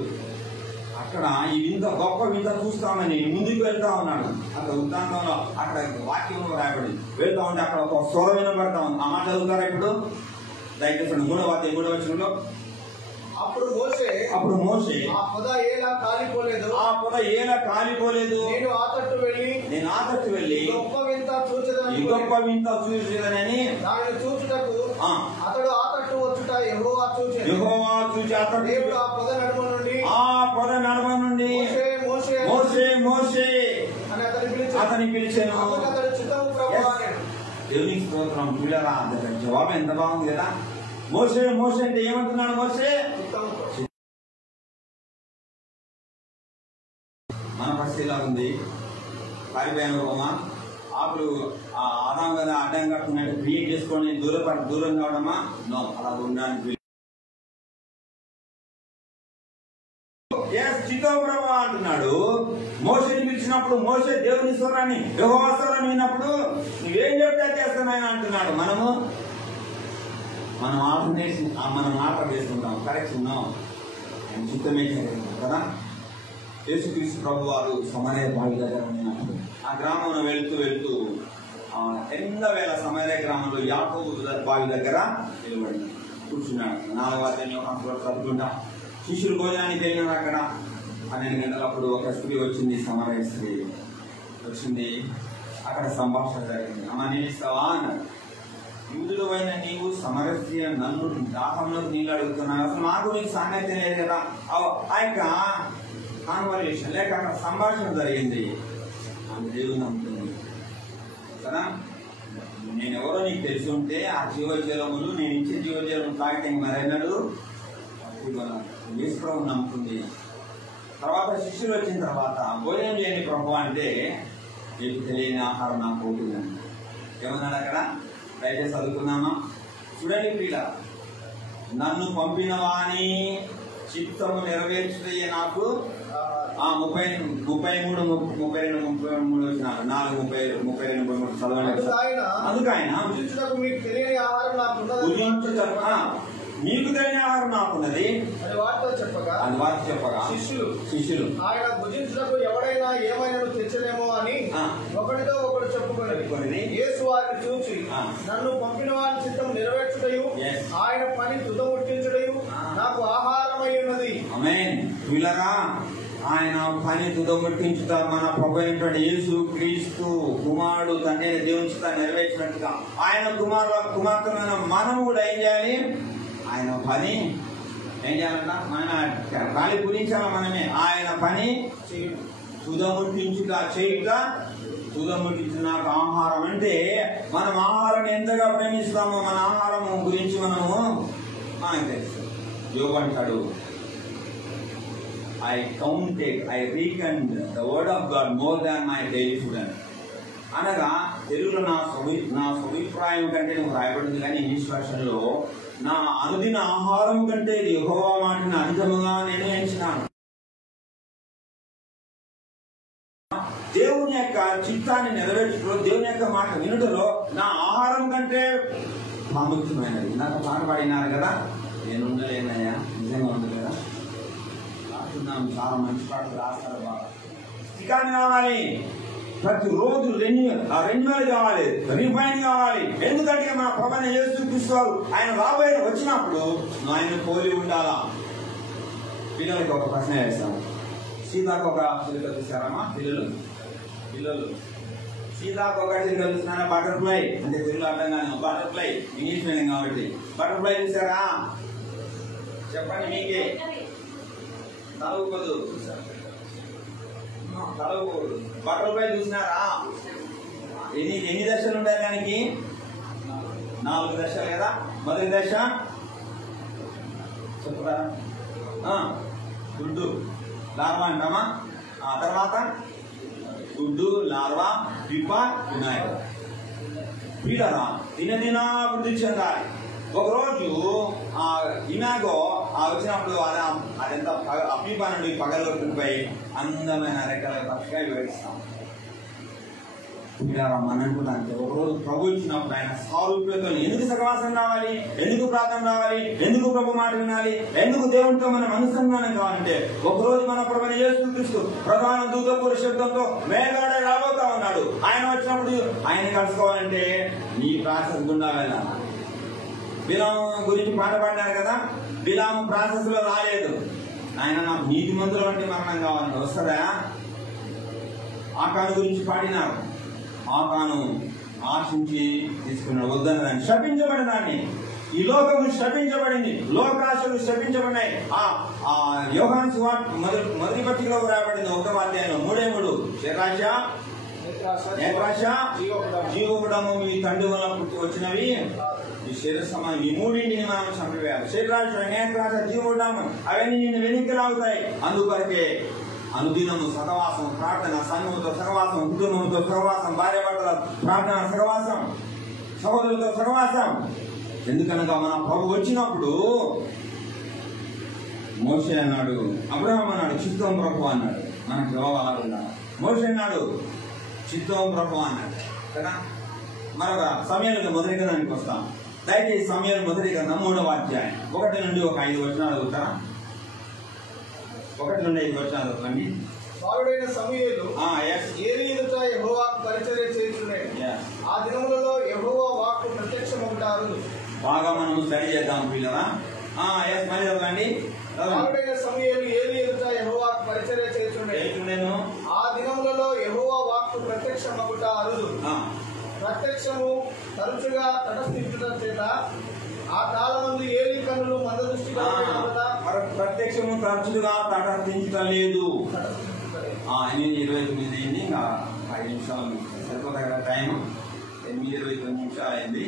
అక్కడ ఈ వింత గొప్ప వింత చూస్తామని ముందుకు వెళ్తా ఉన్నాడు. అక్కడ ఉద్దానంలో అక్కడ వాక్యంలో రాయబడి వెళ్తా ఉంటే అక్కడ ఒక స్వరం వినబడతా ఉంది. ఆ మాట చదువుతారా ఇప్పుడు? దయచేసి 3వ వచనంలో అప్పుడు మోషే ఆ పొద ఏలా కాలిపోలేదు. నేను ఆ తట్టు వెళ్ళి గొప్ప వింత చూచెదనని దానిని చూచుటకు అతడు ఆ తట్టు వచ్చుట యెహోవా చూచి అతడు దేవుడు ఆ పొద నడుమ నుండి మోషే అని అతని పిలిచాను. అతడు చిత్తము ప్రభువా అని. దేవునికి స్తోత్రం. పిల్లరా జవాబు ఎంత బాగుంది కదా. మోషే అంటే ఏమంటున్నాడు? మోషే మన పరిస్థితి ఎలా ఉంది? పారిపోయాను రోమా ఆకులు ఆదాం కదా అడ్డం కట్టుకున్నట్టు క్రియేట్ చేసుకొని దూరం కావడమా? నో, అలా ఉండడానికి చిత్తోబ్రహ్మ అంటున్నాడు. మోషేని పిలిచినప్పుడు మోషే దేవుని స్వరాన్ని యెహోవా స్వరాన్ని విన్నప్పుడు నువ్వేం చెప్తే చేస్తానని అంటున్నాడు. మనం ఆల్టర్నేషన్ మనం ఆర్డర్ చేసుకుంటాం. కరెక్ట్ ఉన్నాం చిత్తమే కదా. యేసుక్రీస్తు ప్రభు వారు సమరయ బావి దగ్గర ఉన్నప్పుడు ఆ గ్రామంలో వెళ్తూ ఎన్నో వేల సమరయ గ్రామంలో యాకోబు బావి దగ్గర నిలబడి కూర్చున్నాడు. 4వ అధ్యాయం చదువుకుంటాం. శిష్యులు భోజనానికి వెళ్ళినారు. అక్కడ 12 గంటలప్పుడు ఒక స్త్రీ వచ్చింది. సమరయ స్త్రీ వచ్చింది. అక్కడ సంభాషణ జరిగింది. అమ్మ నేను ఇస్తావా అన్నాడు. యూదుడు అయిన నీవు సమరస్య నన్ను దాహంలో నీళ్ళు అడుగుతున్నావు. అసలు మాకు నీకు సాంగత్యం లేదు కదా. ఆ యొక్క కాన్వర్సేషన్ లేక అక్కడ సంభాషణ జరిగింది. ఆమె దేవుని నమ్ముతుంది కదా. నేనెవరో నీకు తెలిసి ఉంటే ఆ జీవజలములు నేను ఇచ్చే జీవజలం తాగితే మరెన్నడు యేసుప్రభుని నమ్ముతుంది. తర్వాత శిష్యులు వచ్చిన తర్వాత భోజనం లేని ప్రభు అంటే నీకు తెలియని ఆహారం నాకు అవుతుందండి. ఏమన్నాడు అక్కడ? దయచేసి చదువుకున్నామా? చూడండి ప్రియుల, నన్ను పంపిన వాని చిత్తము నెరవేర్చుటయే నాకు 33 వచ్చినారు. 4:32 చదవండి. అందుకు ఆయన నీకు తెలియని ఆహారం నాకున్నది అని వారితో చెప్పగా శిష్యులు ఆయన భుజించుటకు ఎవడైనా ఏమైనా తెచ్చలేమో అని ఒకటితో ఒకడు చెప్పుకొని యేసు వారిని చూసి నన్ను పంపిన వారి చిత్తం నెరవేర్చుటయు ఆయన పని తుదముట్టించుటయు నాకు ఆహారమై ఉన్నది. ఆమేన్. వీళ్ళరా ఆయన పని తుదముట్టించుట మన ప్రభు అయినటువంటి యేసు క్రీస్తు కుమారుడు తండ్రి దేవుని చిత్తాన్ని నెరవేర్చినట్టుగా ఆయన కుమార్తెమైన మనము కూడా ఏం చేయాలి? ఆయన పని ఏం చేయాలంట? మన గాలి పూరించాల మనమే. ఆయన పని తుదముట్టించుట చేయుట, తుదముట్టించు నాకు ఆహారం. అంటే మనం ఆహారాన్ని ఎంతగా ప్రేమిస్తామో మన ఆహారం గురించి మనకు తెలుసు. యోగు అంటాడు, I reckoned the word of God more than my daily food. అనగా తెలుగులో నా స్వభిప్రాయం కంటే నువ్వు రాయబడింది, కానీ ఇంగ్లీష్ భాషలో నా అనుదిన ఆహారం కంటే యెహోవా మాటను అధికముగా నేను ఎంచినాను. దేవుని యొక్క చిత్తాన్ని నెరవేర్చుటలో, దేవుని యొక్క మాట వినుటలో నా ఆహారం కంటే ప్రాముఖ్యమైనది. నాకు పాట పాడినారు కదా, నేను ఉండలేనయ్యా, నిజంగా ఉంది కదా. చాలా మంచి పాటలు రాస్తారు బాగా. చికాన్ కావాలి, ప్రతిరోజు రెన్యువల్ కావాలి, రిఫైన్ కావాలి. ఎందుకంటే మన ప్రభువైన యేసు క్రీస్తు ఆయన రాబోయే వచ్చినప్పుడు ఆయన పోలి ఉండాలా. పిల్లలకి ఒక ప్రశ్న వేస్తాము. సీతాకు ఒక చిలుక చూసారమ్మా? పిల్లలు సీతాకు ఒక చిలుక చూసినారా? బటర్ఫ్లై అంటే తెలుగు అర్థం కానీ బటర్ఫ్లై ఇంగ్లీష్ మీడియం కాబట్టి బటర్ఫ్లై చూసారా? చెప్పండి. మీకే తలవుకోదు, బటర్ఫ్లై చూసినారా? ఎన్ని దశలు ఉంటాయి దానికి? 4 దశలు కదా. మొదటి దశ చెప్తారా? గుడ్డు లార్వా అంటామా? ఆ తర్వాత గుడ్డు, లార్వా, పిప్ప, వినాయకుడు. వీళ్ళరా దినదినాభివృద్ధి చెందాలి. ఒకరోజు ఆ ఇమాగో వచ్చినప్పుడు అదంతా అపీపా నుండి పగలగొట్టుకుపోయి అందమైన రెక్కల పక్షిగా వివరిస్తాం. అనుకుంటే ఒకరోజు ప్రభు ఇచ్చినప్పుడు ఆయన సారూప్యతో ఎందుకు సహవాసం రావాలి, ఎందుకు ప్రార్థన రావాలి, ఎందుకు ప్రభు మాట వినాలి, ఎందుకు దేవునితో మనం అనుసంధానం కావాలంటే ఒకరోజు మన ప్రభువైన యేసు క్రీస్తు ప్రధాన దూత శబ్దంతో మేఘాడ రాబోతా ఉన్నాడు. ఆయన వచ్చినప్పుడు ఆయన కలుసుకోవాలంటే నీ ప్రాసెస్ గుండా వెళ్ళాలి. బిలాము గురించి పాట పాడినారు కదా. బిలాము ప్రాసెస్ లో రాలేదు. ఆయన నాకు నీతి మంతుల వంటి మరణం కావాలని వస్తుందా? ఆకాను గురించి పాడినారు. ఆకాను ఆశించి తీసుకున్నాడు, వద్దన్న దాన్ని, శపించబడిన దాన్ని. ఈ లోకము శపించబడింది, లోకాశలు శపించబడినాయి. ఆ యోహాను సువార్త మొదటి పత్రికలో రాయబడింది 1వ అధ్యాయంలో 3:3 నేత్రాశ, జీవగుడము మీ తండ్రి వల్ల పుట్టి వచ్చినవి ఈ శరీర సమానం. ఈ మూడింటిని మనం చంపివేయాలి. శరీరాశ, నేత్రాశ, జీవగుడము అవన్నీ నిన్ను వెనక్కి లాగుతాయి. అందుకొరకే అనుదినము సహవాసం, ప్రార్థన, సంఘముతో సహవాసం, కుటుంబంతో సహవాసం, భార్య భర్తల ప్రార్థన సహవాసం, సహోదరులతో సహవాసం. ఎందుకనగా మన ప్రభు వచ్చినప్పుడు మోషే అన్నాడు, అబ్రహాం అన్నాడు చిత్తం ప్రభు అన్నాడు. మనకు యోగాలు మోషే అన్నాడు చిత్తం ప్రభు అన్నాడు కదా. మరొక సమయానికి మొదటి గ్రంథానికి వస్తాం. దయచేసి సమయాలు మొదటి గ్రంథం 3వ అధ్యాయం 1 నుండి 5 వచనాలు చదువుతారా? 1 నుండి 5 వచనాలు చదవండి. బాలుడైన సమూయేలు ఏలీ ఎదుట యెహోవాకు పరిచర్య చేయుచుండెను. ఆ దినములలో యెహోవా వాక్కు ప్రత్యక్షమగుటారు. బాగా మనం స్టడీ చేద్దాం పిల్లరా. మళ్ళీ చదవండి. బాలుడైన సమూయేలు ఏలీ ఎదుట యెహోవాకు పరిచర్య చేయుచుండెను. ఆ దినములలో యెహోవా వాక్కు ప్రత్యక్షమగుట అరుదు. ప్రత్యక్షము తరచుగా తటస్థించుట చేత ఆ కాలమందు ఏలీ కన్నులు మందదృష్టిగా ప్రత్యక్షము తరచుగా తటస్థించలేదు. 8:29 అయింది. ఇంకా 5 నిమిషాలు సరిపోతాయి కదా టైం. 8:29 నిమిషాలు అయింది.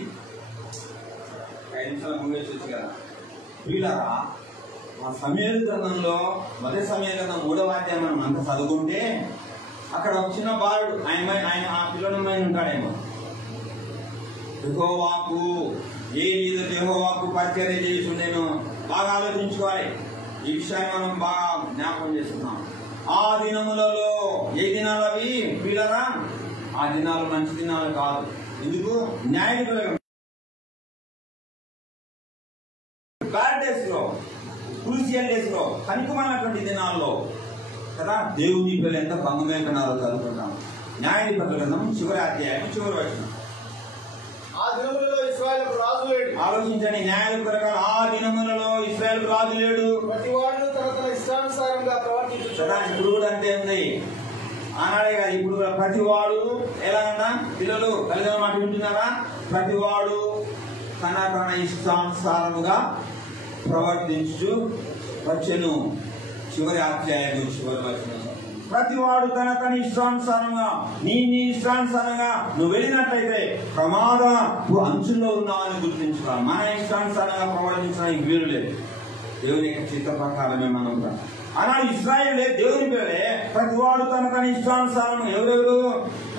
5 నిమిషాలు ముగియొచ్చు కదా. వీళ్ళరా మా సమయాల గ్రంథంలో మొదటి సమయాల గ్రంథం 3వ అధ్యాయం మనం అంతా చదువుకుంటే అక్కడ ఒక చిన్న బాలుడు ఆయన ఆ పిల్లలమైన ఉంటాడేమో. యెహోవాకు యెహోవాకు పరిచర్య చేస్తుండేను. బాగా ఆలోచించుకోవాలి. ఈ విషయాన్ని మనం బాగా జ్ఞాపకం చేస్తున్నాం. ఆ దినములలో ఏ దినాలు అవి పిల్లరా? ఆ దినాలు మంచి దినాలు కాదు. ఎందుకు? న్యాయాధిపతులు కనుకమైనటువంటి దినాల్లో కదా దేవుని పిల్లలు ఎంత భంగమైపోయినారో చదువుకుంటాం. న్యాయాధిపతుల గ్రంథం చివరి అధ్యాయం చివరి వచనం. ఆ దినములలో ఇశ్రాయేలుకు రాజు లేడు. ఆలోచించండి, న్యాయాధిపతుల ప్రకారం ఆ దినములలో ఇశ్రాయేలుకు రాజు లేడు. ప్రతివాడు తన తన ఇష్టానుసారంగా ప్రవర్తించుచున్నాడు. ఇప్పుడు కూడా అంతే ఉంది. ఆనాడే కాదు, ఇప్పుడు ప్రతివాడు ఎలాగన్నా పిల్లలు తల్లిదండ్రుల మాట వింటున్నారా? ప్రతివాడు తన తన ఇష్టానుసారముగా ప్రవర్తించు వచ్చెను. చివరి అధ్యాయం చివరి వచనం. ప్రతివాడు తన తన ఇష్టానుసారంగా నీ ఇష్టానుసారంగా నువ్వు వెళ్ళినట్లయితే ప్రమాదపు అంచుల్లో ఉన్నావని గుర్తించుకోవాలి. మన ఇష్టానుసారంగా ప్రవర్తించడానికి వీలు లేదు. దేవుని యొక్క చిత్త ప్రకారమే మనం. ఆనాడు ఇశ్రాయేలే దేవుని పేరే ప్రతివాడు తన తన ఇష్టానుసారం. ఎవరెవరు?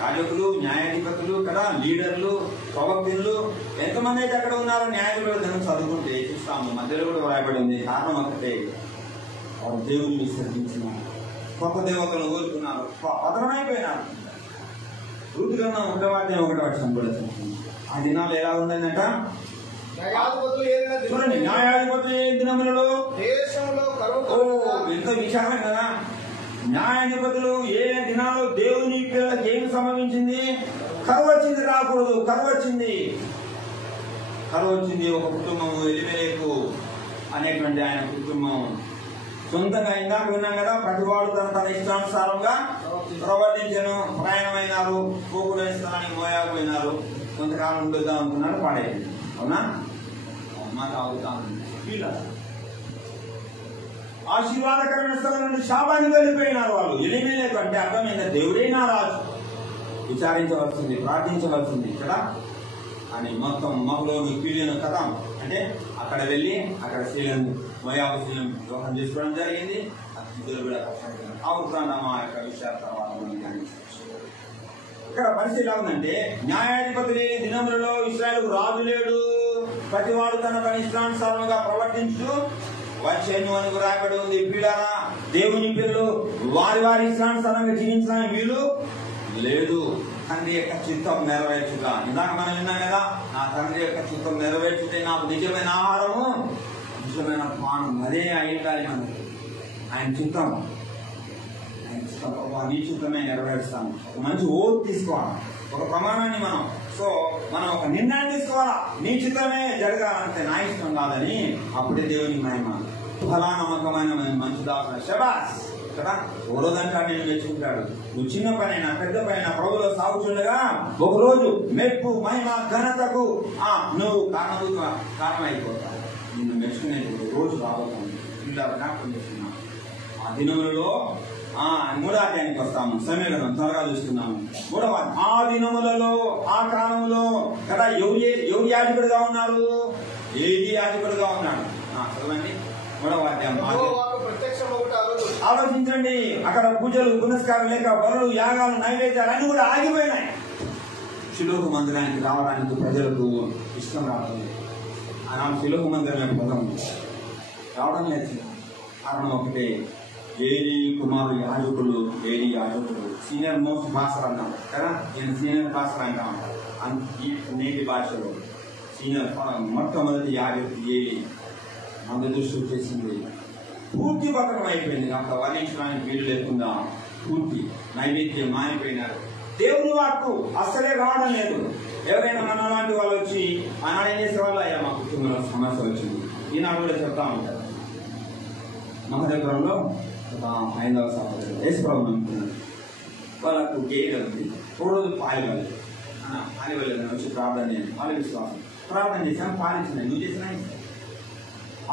యాజకులు, న్యాయాధిపతులు కదా, లీడర్లు, ప్రవక్తలు, ఎంతమంది అయితే అక్కడ ఉన్నారో న్యాయాధిపతులను చదువుకుంటే చూస్తాము. మధ్యలో కూడా వ్రాయబడి ఉంది. కారణం ఒకటే, వారు దేవుని విసర్జించినారు, కొత్త దేవతలు కోరుకున్నారు, పతనమైపోయినారు. రూతు గ్రంథం 1:1 కూడా ఆ దినాలు ఎలా ఉందంట. చూడండి, న్యాయాధిపతులు ఏ దినములలో దేశంలో ఎంత విచారం కదా. న్యాయాధిపతులు ఏ దినాల్లో దేవుని పిల్లలకు ఏమి సంభవించింది? కరువు వచ్చింది. రాకూడదు, కరువు వచ్చింది. ఒక కుటుంబము, ఎలిమెలెకు అనేటువంటి ఆయన కుటుంబం సొంతంగా ఇందాక విన్నాం కదా, ప్రతివాడు తన ఇష్టానుసారంగా ప్రవర్తించను. ప్రయాణమైనారు, పోకునే స్థలానికి మోయాకు పోయినారు. కొంతకాలం ఉండుద్దాం అనుకున్నారు, పాడైంది. అవునా? అమ్మ తాగుతాను. ఆశీర్వాదకరమైన స్థలం నుండి శాపానికి వెళ్ళిపోయినారు వాళ్ళు. ఎలిమెలెకు అంటే అర్థమైంది, దేవుడైనా రాజు. విచారించవలసింది, ప్రార్థించవలసింది కదా అని మొత్తం మహలోని కీలిన కథ. అంటే అక్కడ వెళ్ళి అక్కడ స్త్రీలను మోయాబు స్త్రీలను వివాహం చేసుకోవడం జరిగింది. కూడా ఆ వృత్తాంతం ఆ యొక్క విషయాల తర్వాత ఇక్కడ పరిస్థితి ఎలా ఉందంటే, న్యాయాధిపతులే దినములలో ఇశ్రాయేలుకు రాజు లేడు. ప్రతివాడు తన తన ఇష్టానుసారంగా ప్రవర్తించు వచ్చేను అని రాయబడి ఉంది. పీడారా, దేవుని పిల్లలు వారి వారి ఇష్టానుసారంగా జీవించడానికి వీలు లేదు. తండ్రి యొక్క చిత్తం నెరవేర్చుగా. ఇందాక మనం విన్నాం కదా, నా తండ్రి యొక్క చిత్తం నెరవేర్చుతే నాకు నిజమైన ఆహారము, నిజమైన పానం అదే అయ్యాలి. మనకి ఆయన చిత్తం, నీ చిత్తమే నెరవేరుస్తాను. ఒక మంచి ఓటు తీసుకోవాలి, ఒక ప్రమాణాన్ని మనం ఒక నిర్ణయం తీసుకోవాలా. నీ చిత్తమే జరగాలంటే నా ఇష్టం కాదని. అప్పుడే దేవుని మహిమ. ఫలా నమ్మకమైన మంచి దాసుడు శబాస్ కదా. ఓ రోజంటే నేను మెచ్చుకుంటాడు. నువ్వు చిన్న పనైనా పెద్ద పైన ప్రభులో సాగుతుండగా ఒకరోజు మెప్పు, మహిమ, ఘనతకు నువ్వు కారణమైపోతావు. నిన్ను మెచ్చుకునే రోజు రాబోతాను. ఇలా జ్ఞాపకం చేస్తున్నాను. ఆ దినములలో 3వ అధ్యాయానికి వస్తాము. సమయంలో త్వరగా చూస్తున్నాము. 3వ ఆ దినములలో, ఆ కాలంలో కదా ఎవరు యాజకుడుగా ఉన్నారు? ఏది యాజకుడుగా ఉన్నాడు? చదవండి 3వ అధ్యాయం. ఆలోచించండి, అక్కడ పూజలు, పునస్కారం లేక బలులు, యాగాలు, నైవేద్యాలు అన్ని కూడా ఆగిపోయినాయి. శిలోహు మందిరానికి రావడానికి ప్రజలకు ఇష్టం రావడం. ఆనాడు శిలోహు మందిరం పదం రావడం లేదు. కారణం ఒకటే, ఏలి కుమారుడు యాజకులు, ఏలి యాజకులు సీనియర్ మోస్ట్ పాస్టర్ అన్నాం కదా. నేను సీనియర్ పాస్టర్ అంటా ఉంటాను నేటి భాషలో. సీనియర్ మొట్టమొదటి యాజకుడు ఏలి. అందు దృష్టి వచ్చేసింది, పూర్తి పతనం అయిపోయింది. అక్కడ వర్ణించడానికి వీలు లేకుండా పూర్తి నైవేద్యం మారిపోయినారు. దేవుని వాక్కు అస్సలే రావడం లేదు. ఎవరైనా మన లాంటి వాళ్ళు వచ్చి ఆనాడు ఏం చేసేవాళ్ళు, అయ్యా మా కుటుంబంలో సమస్య వచ్చింది, ఈనాడు కూడా చెప్తా ఉంటారు. మహదేపురంలో ఒక 5వ సహోదరుడు యేసుప్రభుని నమ్ముకున్నాడు. వాళ్ళకు గేట్ ఉంది. ఒక రోజు పాలు వెళ్ళలేదు వచ్చి ప్రార్థన చేయండి. వాళ్ళ విశ్వాసం ప్రార్థన చేశాను, పాలించిన నువ్వు చేసినా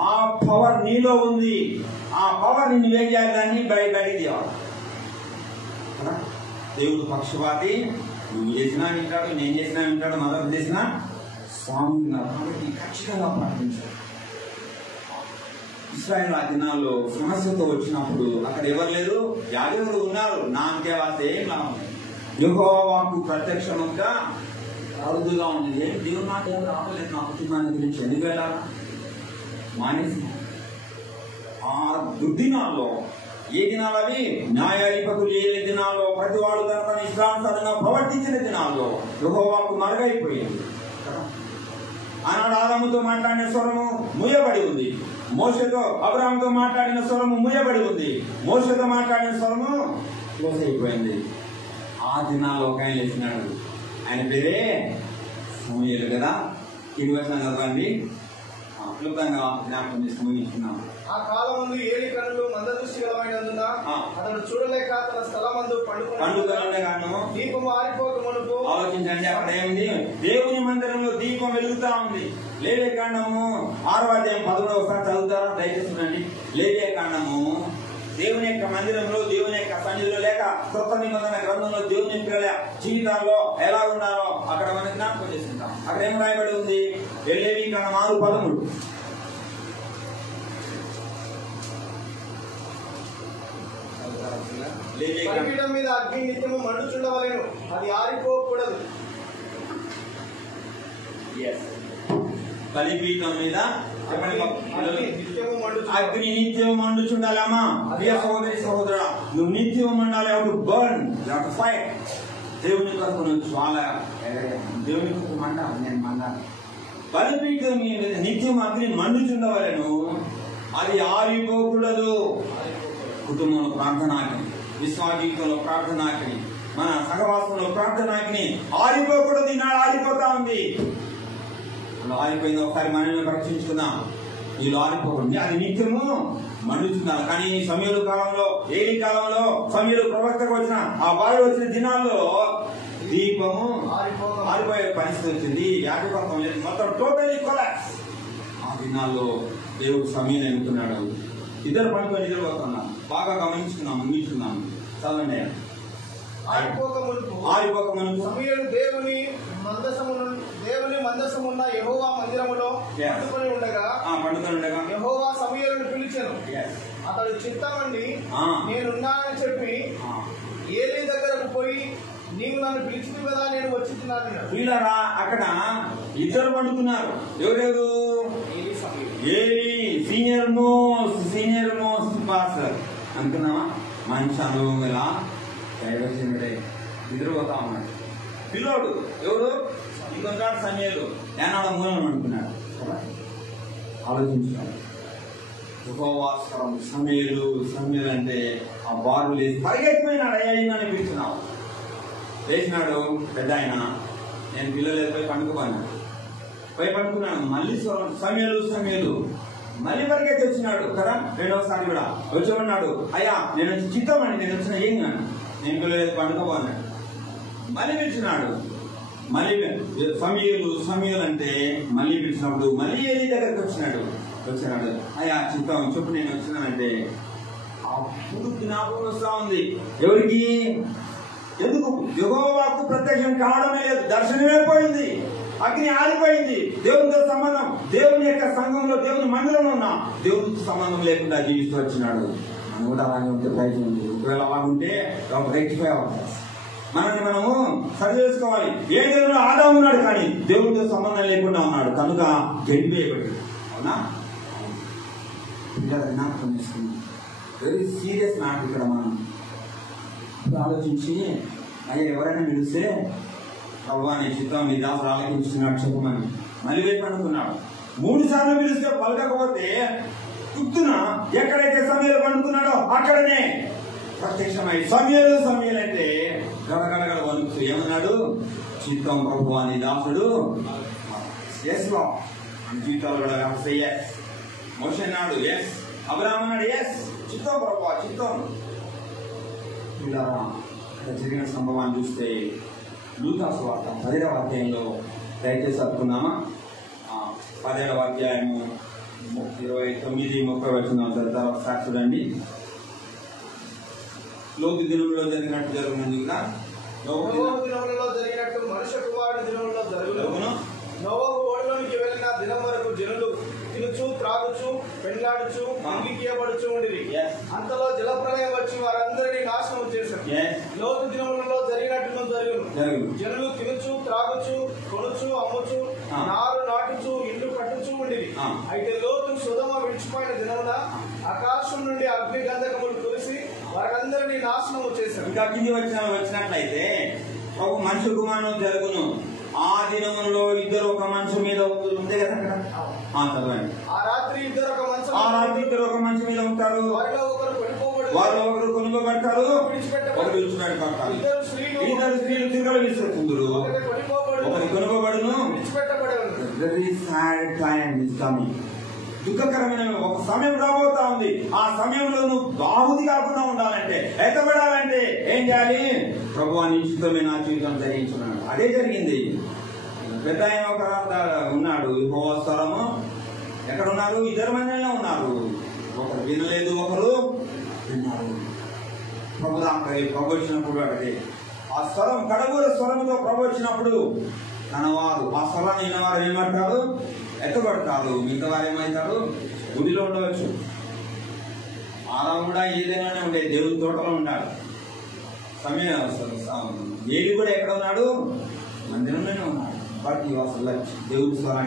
ఆ పవర్ నీలో ఉంది. ఆ పవర్ నిన్ను ఏం చేయాలి, దాన్ని బయటికి తీయాలి. దేవుడు పక్షపాతి. నువ్వు చేసినా వింటాడు, నేను చేసినా వింటాడు, మరొక చేసినా స్వామి కాబట్టి ఖచ్చితంగా ప్రార్థించాడు. ఇశ్రాయేలు ఆ దినాల్లో సమస్యతో వచ్చినప్పుడు అక్కడ ఎవరు లేరు, యాజకులు ఉన్నారు. నా అంతే వాస్తే ఏం లాభం. యెహోవా వాక్కు ప్రత్యక్షంగా అరుదుగా ఉంది. దేవుని మాట ఏం రావలేదు నా కుటుంబాన్ని గురించి. ఎందుకు వెళ్ళాలా మానేసి ఆ దుర్దినాల్లో, ఏ దినాలు అవి? న్యాయాధిపతులు ఏ దినాల్లో, ప్రతివాడు తన ఇష్టానుసారంగా ప్రవర్తించిన దినాల్లో యెహోవాకు మరుగైపోయింది. ఆనాడు ఆదాముతో మాట్లాడిన స్వరము మూయబడి ఉంది. మోషేతో అబ్రహాముతో మాట్లాడిన స్వరము మూయబడి ఉంది. మోషేతో మాట్లాడిన స్వరము క్లోజ్ అయిపోయింది. ఆ దినాల్లో ఒక ఆయన లేచినాడు. ఆయన పేరే సమూయేలు కదా. 20 చదవండి. క్లుప్తంగా జ్ఞాపకం చేసి ముగించుకున్నాం. ఆ కాలమందు ఏలి కన్నులు మందదృష్టి గలమైనందున అతడు చూడలేక తన స్థలమందు పండుగను దీపము ఆరిపోక మునుపు. ఆలోచించండి, అక్కడ ఏముంది? దేవుని మందిరంలో దీపం వెలుగుతా ఉంది. లేవియకాండము 6వ అధ్యాయం 11వ చదువుతారా? దయచేసి రండి. లేవియకాండము దేవుని యొక్క మందిరంలో, దేవుని యొక్క సన్నిధిలో, లేక కొత్త నిబంధన గ్రంథంలో దేవుని పిల్లల జీవితాల్లో ఎలా ఉన్నారో అక్కడ మనం జ్ఞాపకం చేసుకుంటాం. అక్కడ ఏం రాయబడి ఉంది? లేవియకాండం 6:13. బలిపీఠం మీద అగ్ని నిత్యము మండుచుండవలెను, అది ఆరిపోకూడదు. బలిపీఠం మీద అగ్ని నిత్యము మండుచుండాలమ్మా. ప్రియ సహోదరి సహోదరుడా, నువ్వు నిత్యము మండాలి. Burn fire. దేవుని కొరకు నువ్వు చాలా దేవుని కొరకు మండ. నేను మండాలి. బలిపీఠం మీద నిత్యం అగ్ని మండుచుండవలెను, అది ఆరిపోకూడదు. కుటుంబంలో ప్రార్థనాగ్ని, విశ్వాస జీవితంలో ప్రార్థనాగ్ని, మన సహవాసంలో ప్రార్థనాగ్ని ఆరిపోకూడదు. ఈనాడు ఆరిపోతా ఉంది. ఆరిపోయింది. ఒకసారి మనల్ని పరీక్షించుకుందాం. వీళ్ళు ఆరిపోకూడదు, అది నిత్యము మండుతున్నారు. కానీ సమయంలో కాలంలో, ఏలి కాలంలో, సమయంలో ప్రవక్తకు వచ్చిన ఆ బావి వచ్చిన దినాల్లో దీపము ఆరిపోయే పరిస్థితి వచ్చింది. యాజకత్వం లేదు, మొత్తం టోటలీ కొలాప్స్. ఆ దినాల్లో దేవుడు సమయం ఎన్నుకున్నాడు. ఇద్దరు పనుకొని నిద్రపోతున్నాం. బాగా గమనించుకున్నాం, ముగించుకున్నాం. చదవండి. ఆరిపోక మునుపు సమూయేలు దేవుని మందసమున్న యెహోవా మందిరములో పండుకొని ఉండగా యెహోవా సమూయేలును పిలిచెను. అతడు చిత్తమండి నేనున్నానని చెప్పి ఏలీ దగ్గరకు పోయి, నీవు నన్ను పిలిచినవి కదా, నేను వచ్చి తిన్నాను. వీళ్ళరా అక్కడ ఇద్దరు పండుకున్నారు. ఎవరెవరు? ఏలీ సీనియర్ మోస్ట్ పాస్టర్ అనుకున్నావా? మంచి అనుభవం గల దైవజనుడే నిద్రపోతా ఉన్నాడు. పిల్లోడు ఎవరు? ఇంకొక సమయాలు ఏనాడ మూలం అనుకున్నాడు. ఆలోచించాడు. ఉపవాసం సమయాలు అంటే ఆ బారు లేచి పరిగెత్తిపోయినాడు. అయ్యా అని పిలిచినావు. లేచినాడు పెద్ద ఆయన. నేను పిల్లలు పోయి పండుకోపోయినాడు. పోయి పండుకున్నాను. మళ్ళీ సమయాలు మళ్ళీ పరిగెత్తి వచ్చినాడు కదా. రెండవసారి కూడా వచ్చి ఉన్నాడు. అయ్యా నేను వచ్చి చిత్తమండి, నేను వచ్చిన ఏం కాను, నేను పిల్లలు పండుకోపోన్నాడు. మళ్ళీ పిలిచినాడు. మళ్ళీ సమయాలు అంటే మళ్ళీ పిలిచినప్పుడు మళ్ళీ ఏలీ దగ్గరికి వచ్చినాడు. అయ్యా చిత్తం చెప్పు, నేను వచ్చినానంటే అప్పుడు జ్ఞాపకం వస్తా ఉంది. ఎవరికి? ఎందుకు? యెహోవాకు ప్రత్యక్షం కావడమే లేదు, దర్శనమే పోయింది. అగ్ని ఆరిపోయింది. దేవునితో సంబంధం, దేవుని యొక్క సంఘంలో, దేవుని మందిరంలో ఉన్న దేవునితో సంబంధం లేకుండా జీవిస్తూ వచ్చినాడు. మనం కూడా అలాగే ఉంటే ప్రయత్నం ఉంది. ఒకవేళ అలాగుంటే రెక్టిఫై అవ్వాలి. మనల్ని మనము సరి చేసుకోవాలి. ఏ దేవుడు ఆదాము ఉన్నాడు, కానీ దేవుడితో సంబంధం లేకుండా ఉన్నాడు కనుక గడిపేయబడి. అవునా? జ్ఞాపకం చేసుకున్నాం. వెరీ సీరియస్ మ్యాటర్ ఇక్కడ. మనం ఆలోచించి అయ్యా ఎవరైనా పిలిస్తే ప్రభు నీ చిత్తం నీ దాసులు ఆలోచించుకున్నాడు చెప్పమని మళ్ళీ వైపు అనుకున్నాడు. 3 సార్లు పిలిస్తే పలకకపోతే గుర్తున ఎక్కడైతే సమయాలు పండుకున్నాడో అక్కడనే ప్రత్యక్షమై సమయాలు అంటే గడగడగడ వణుకుతూ ఏమన్నాడు? చిత్తం ప్రభు అని దాసుడు ఎస్ లో మన జీవితాలు కూడా ఎస్. మోషే అన్నాడు ఎస్. అబ్రహాము అన్నాడు ఎస్. చిత్తం ప్రభు చిత్తం. ఇలా జరిగిన సంభవాన్ని చూస్తే లూకా సువార్త 10వ అధ్యాయంలో దయచేసి చదువుకున్నామా? 10వ అధ్యాయము 29-30 చదువుతారు. ఒకసారి చూడండి. లోతు దినంలో జరిగినట్టు జరుగుతుంది కదా. జరిగినట్టు మనుష్య కుమారుని దినంలో జరుగును. నోవహు ఓడలోనికి వెళ్ళిన దినం వరకు జనులు తినుచు త్రాగుచు పెండ్లాడుచు అంగీకీయబడుచు ఉండిరి. అంతలో జలప్రలయం వచ్చి వారందరినీ నాశనం చేశారు. లోతు దినములలో జరిగినట్టు జరుగును. జనులు తినుచు త్రాగుచు కొనుచు అమ్ముచు నారు నాటుచు ఇల్లు కట్టుచు ఉండిరి. అయితే లోతు సొదొమ విడిచిపోయిన దినమున ఆకాశం నుండి అగ్ని గంధకములు కురిసి వారందరినీ నాశనం చేశారు. ఇంకా కింది వచ్చినట్లయితే ఒక మనిషి కుమారుడు జరుగును. ఆ దినంలో ఇద్దరు ఒక మంచం మీద ఉంది కదా అక్కడ. చదవండి. ఆ రాత్రి ఇద్దరు ఒక మంచం ఆ రాత్రి ఇద్దరు ఒక మంచి మీద ఉంటారు. వారిలో ఒకరు కొనుగోబడతారు, ఒకరు విడిచిపెట్టబడతారు. ఇద్దరు స్త్రీలు తిరగలు విసురుతుందరు, ఒకరు కొనుగోబడును. Very sad time is coming. దుఃఖకరమైన ఒక సమయం రాబోతా ఉంది. ఆ సమయంలో నువ్వు బాహుది కాకుండా ఉండాలంటే, ఎత్తబడాలంటే ఏం చేయాలి? ప్రభువా నీ చిత్తమే నా జీవితం ధరించున్నాడు. అదే జరిగింది. పెద్ద ఆయన ఒక ఉన్నాడు, యెహోవా స్వరము ఎక్కడ ఉన్నారు? ఇద్దరు మందిలో ఉన్నారు. ఒకరు వినలేదు, ఒకరు విన్నారు. ప్రభు ప్రభు వచ్చినప్పుడు అడిగే ఆ స్వరం కడగూర స్వరంతో ప్రభు వచ్చినప్పుడు తన వారు ఆ స్వరాన్ని అయిన వారు ఏమంటారు? ఎత్తబడతారు. మిగతా వారు ఏమవుతారు? గుడిలో ఉండవచ్చు. ఆదాం కూడా ఏదైనా ఉండే దేవుని తోటలో ఉన్నాడు. ఏలి కూడా ఎక్కడ ఉన్నాడు? మందిరంలోనే ఉన్నాడు. బట్ ఈ వాస్ దేవుడి స్వరాన్ని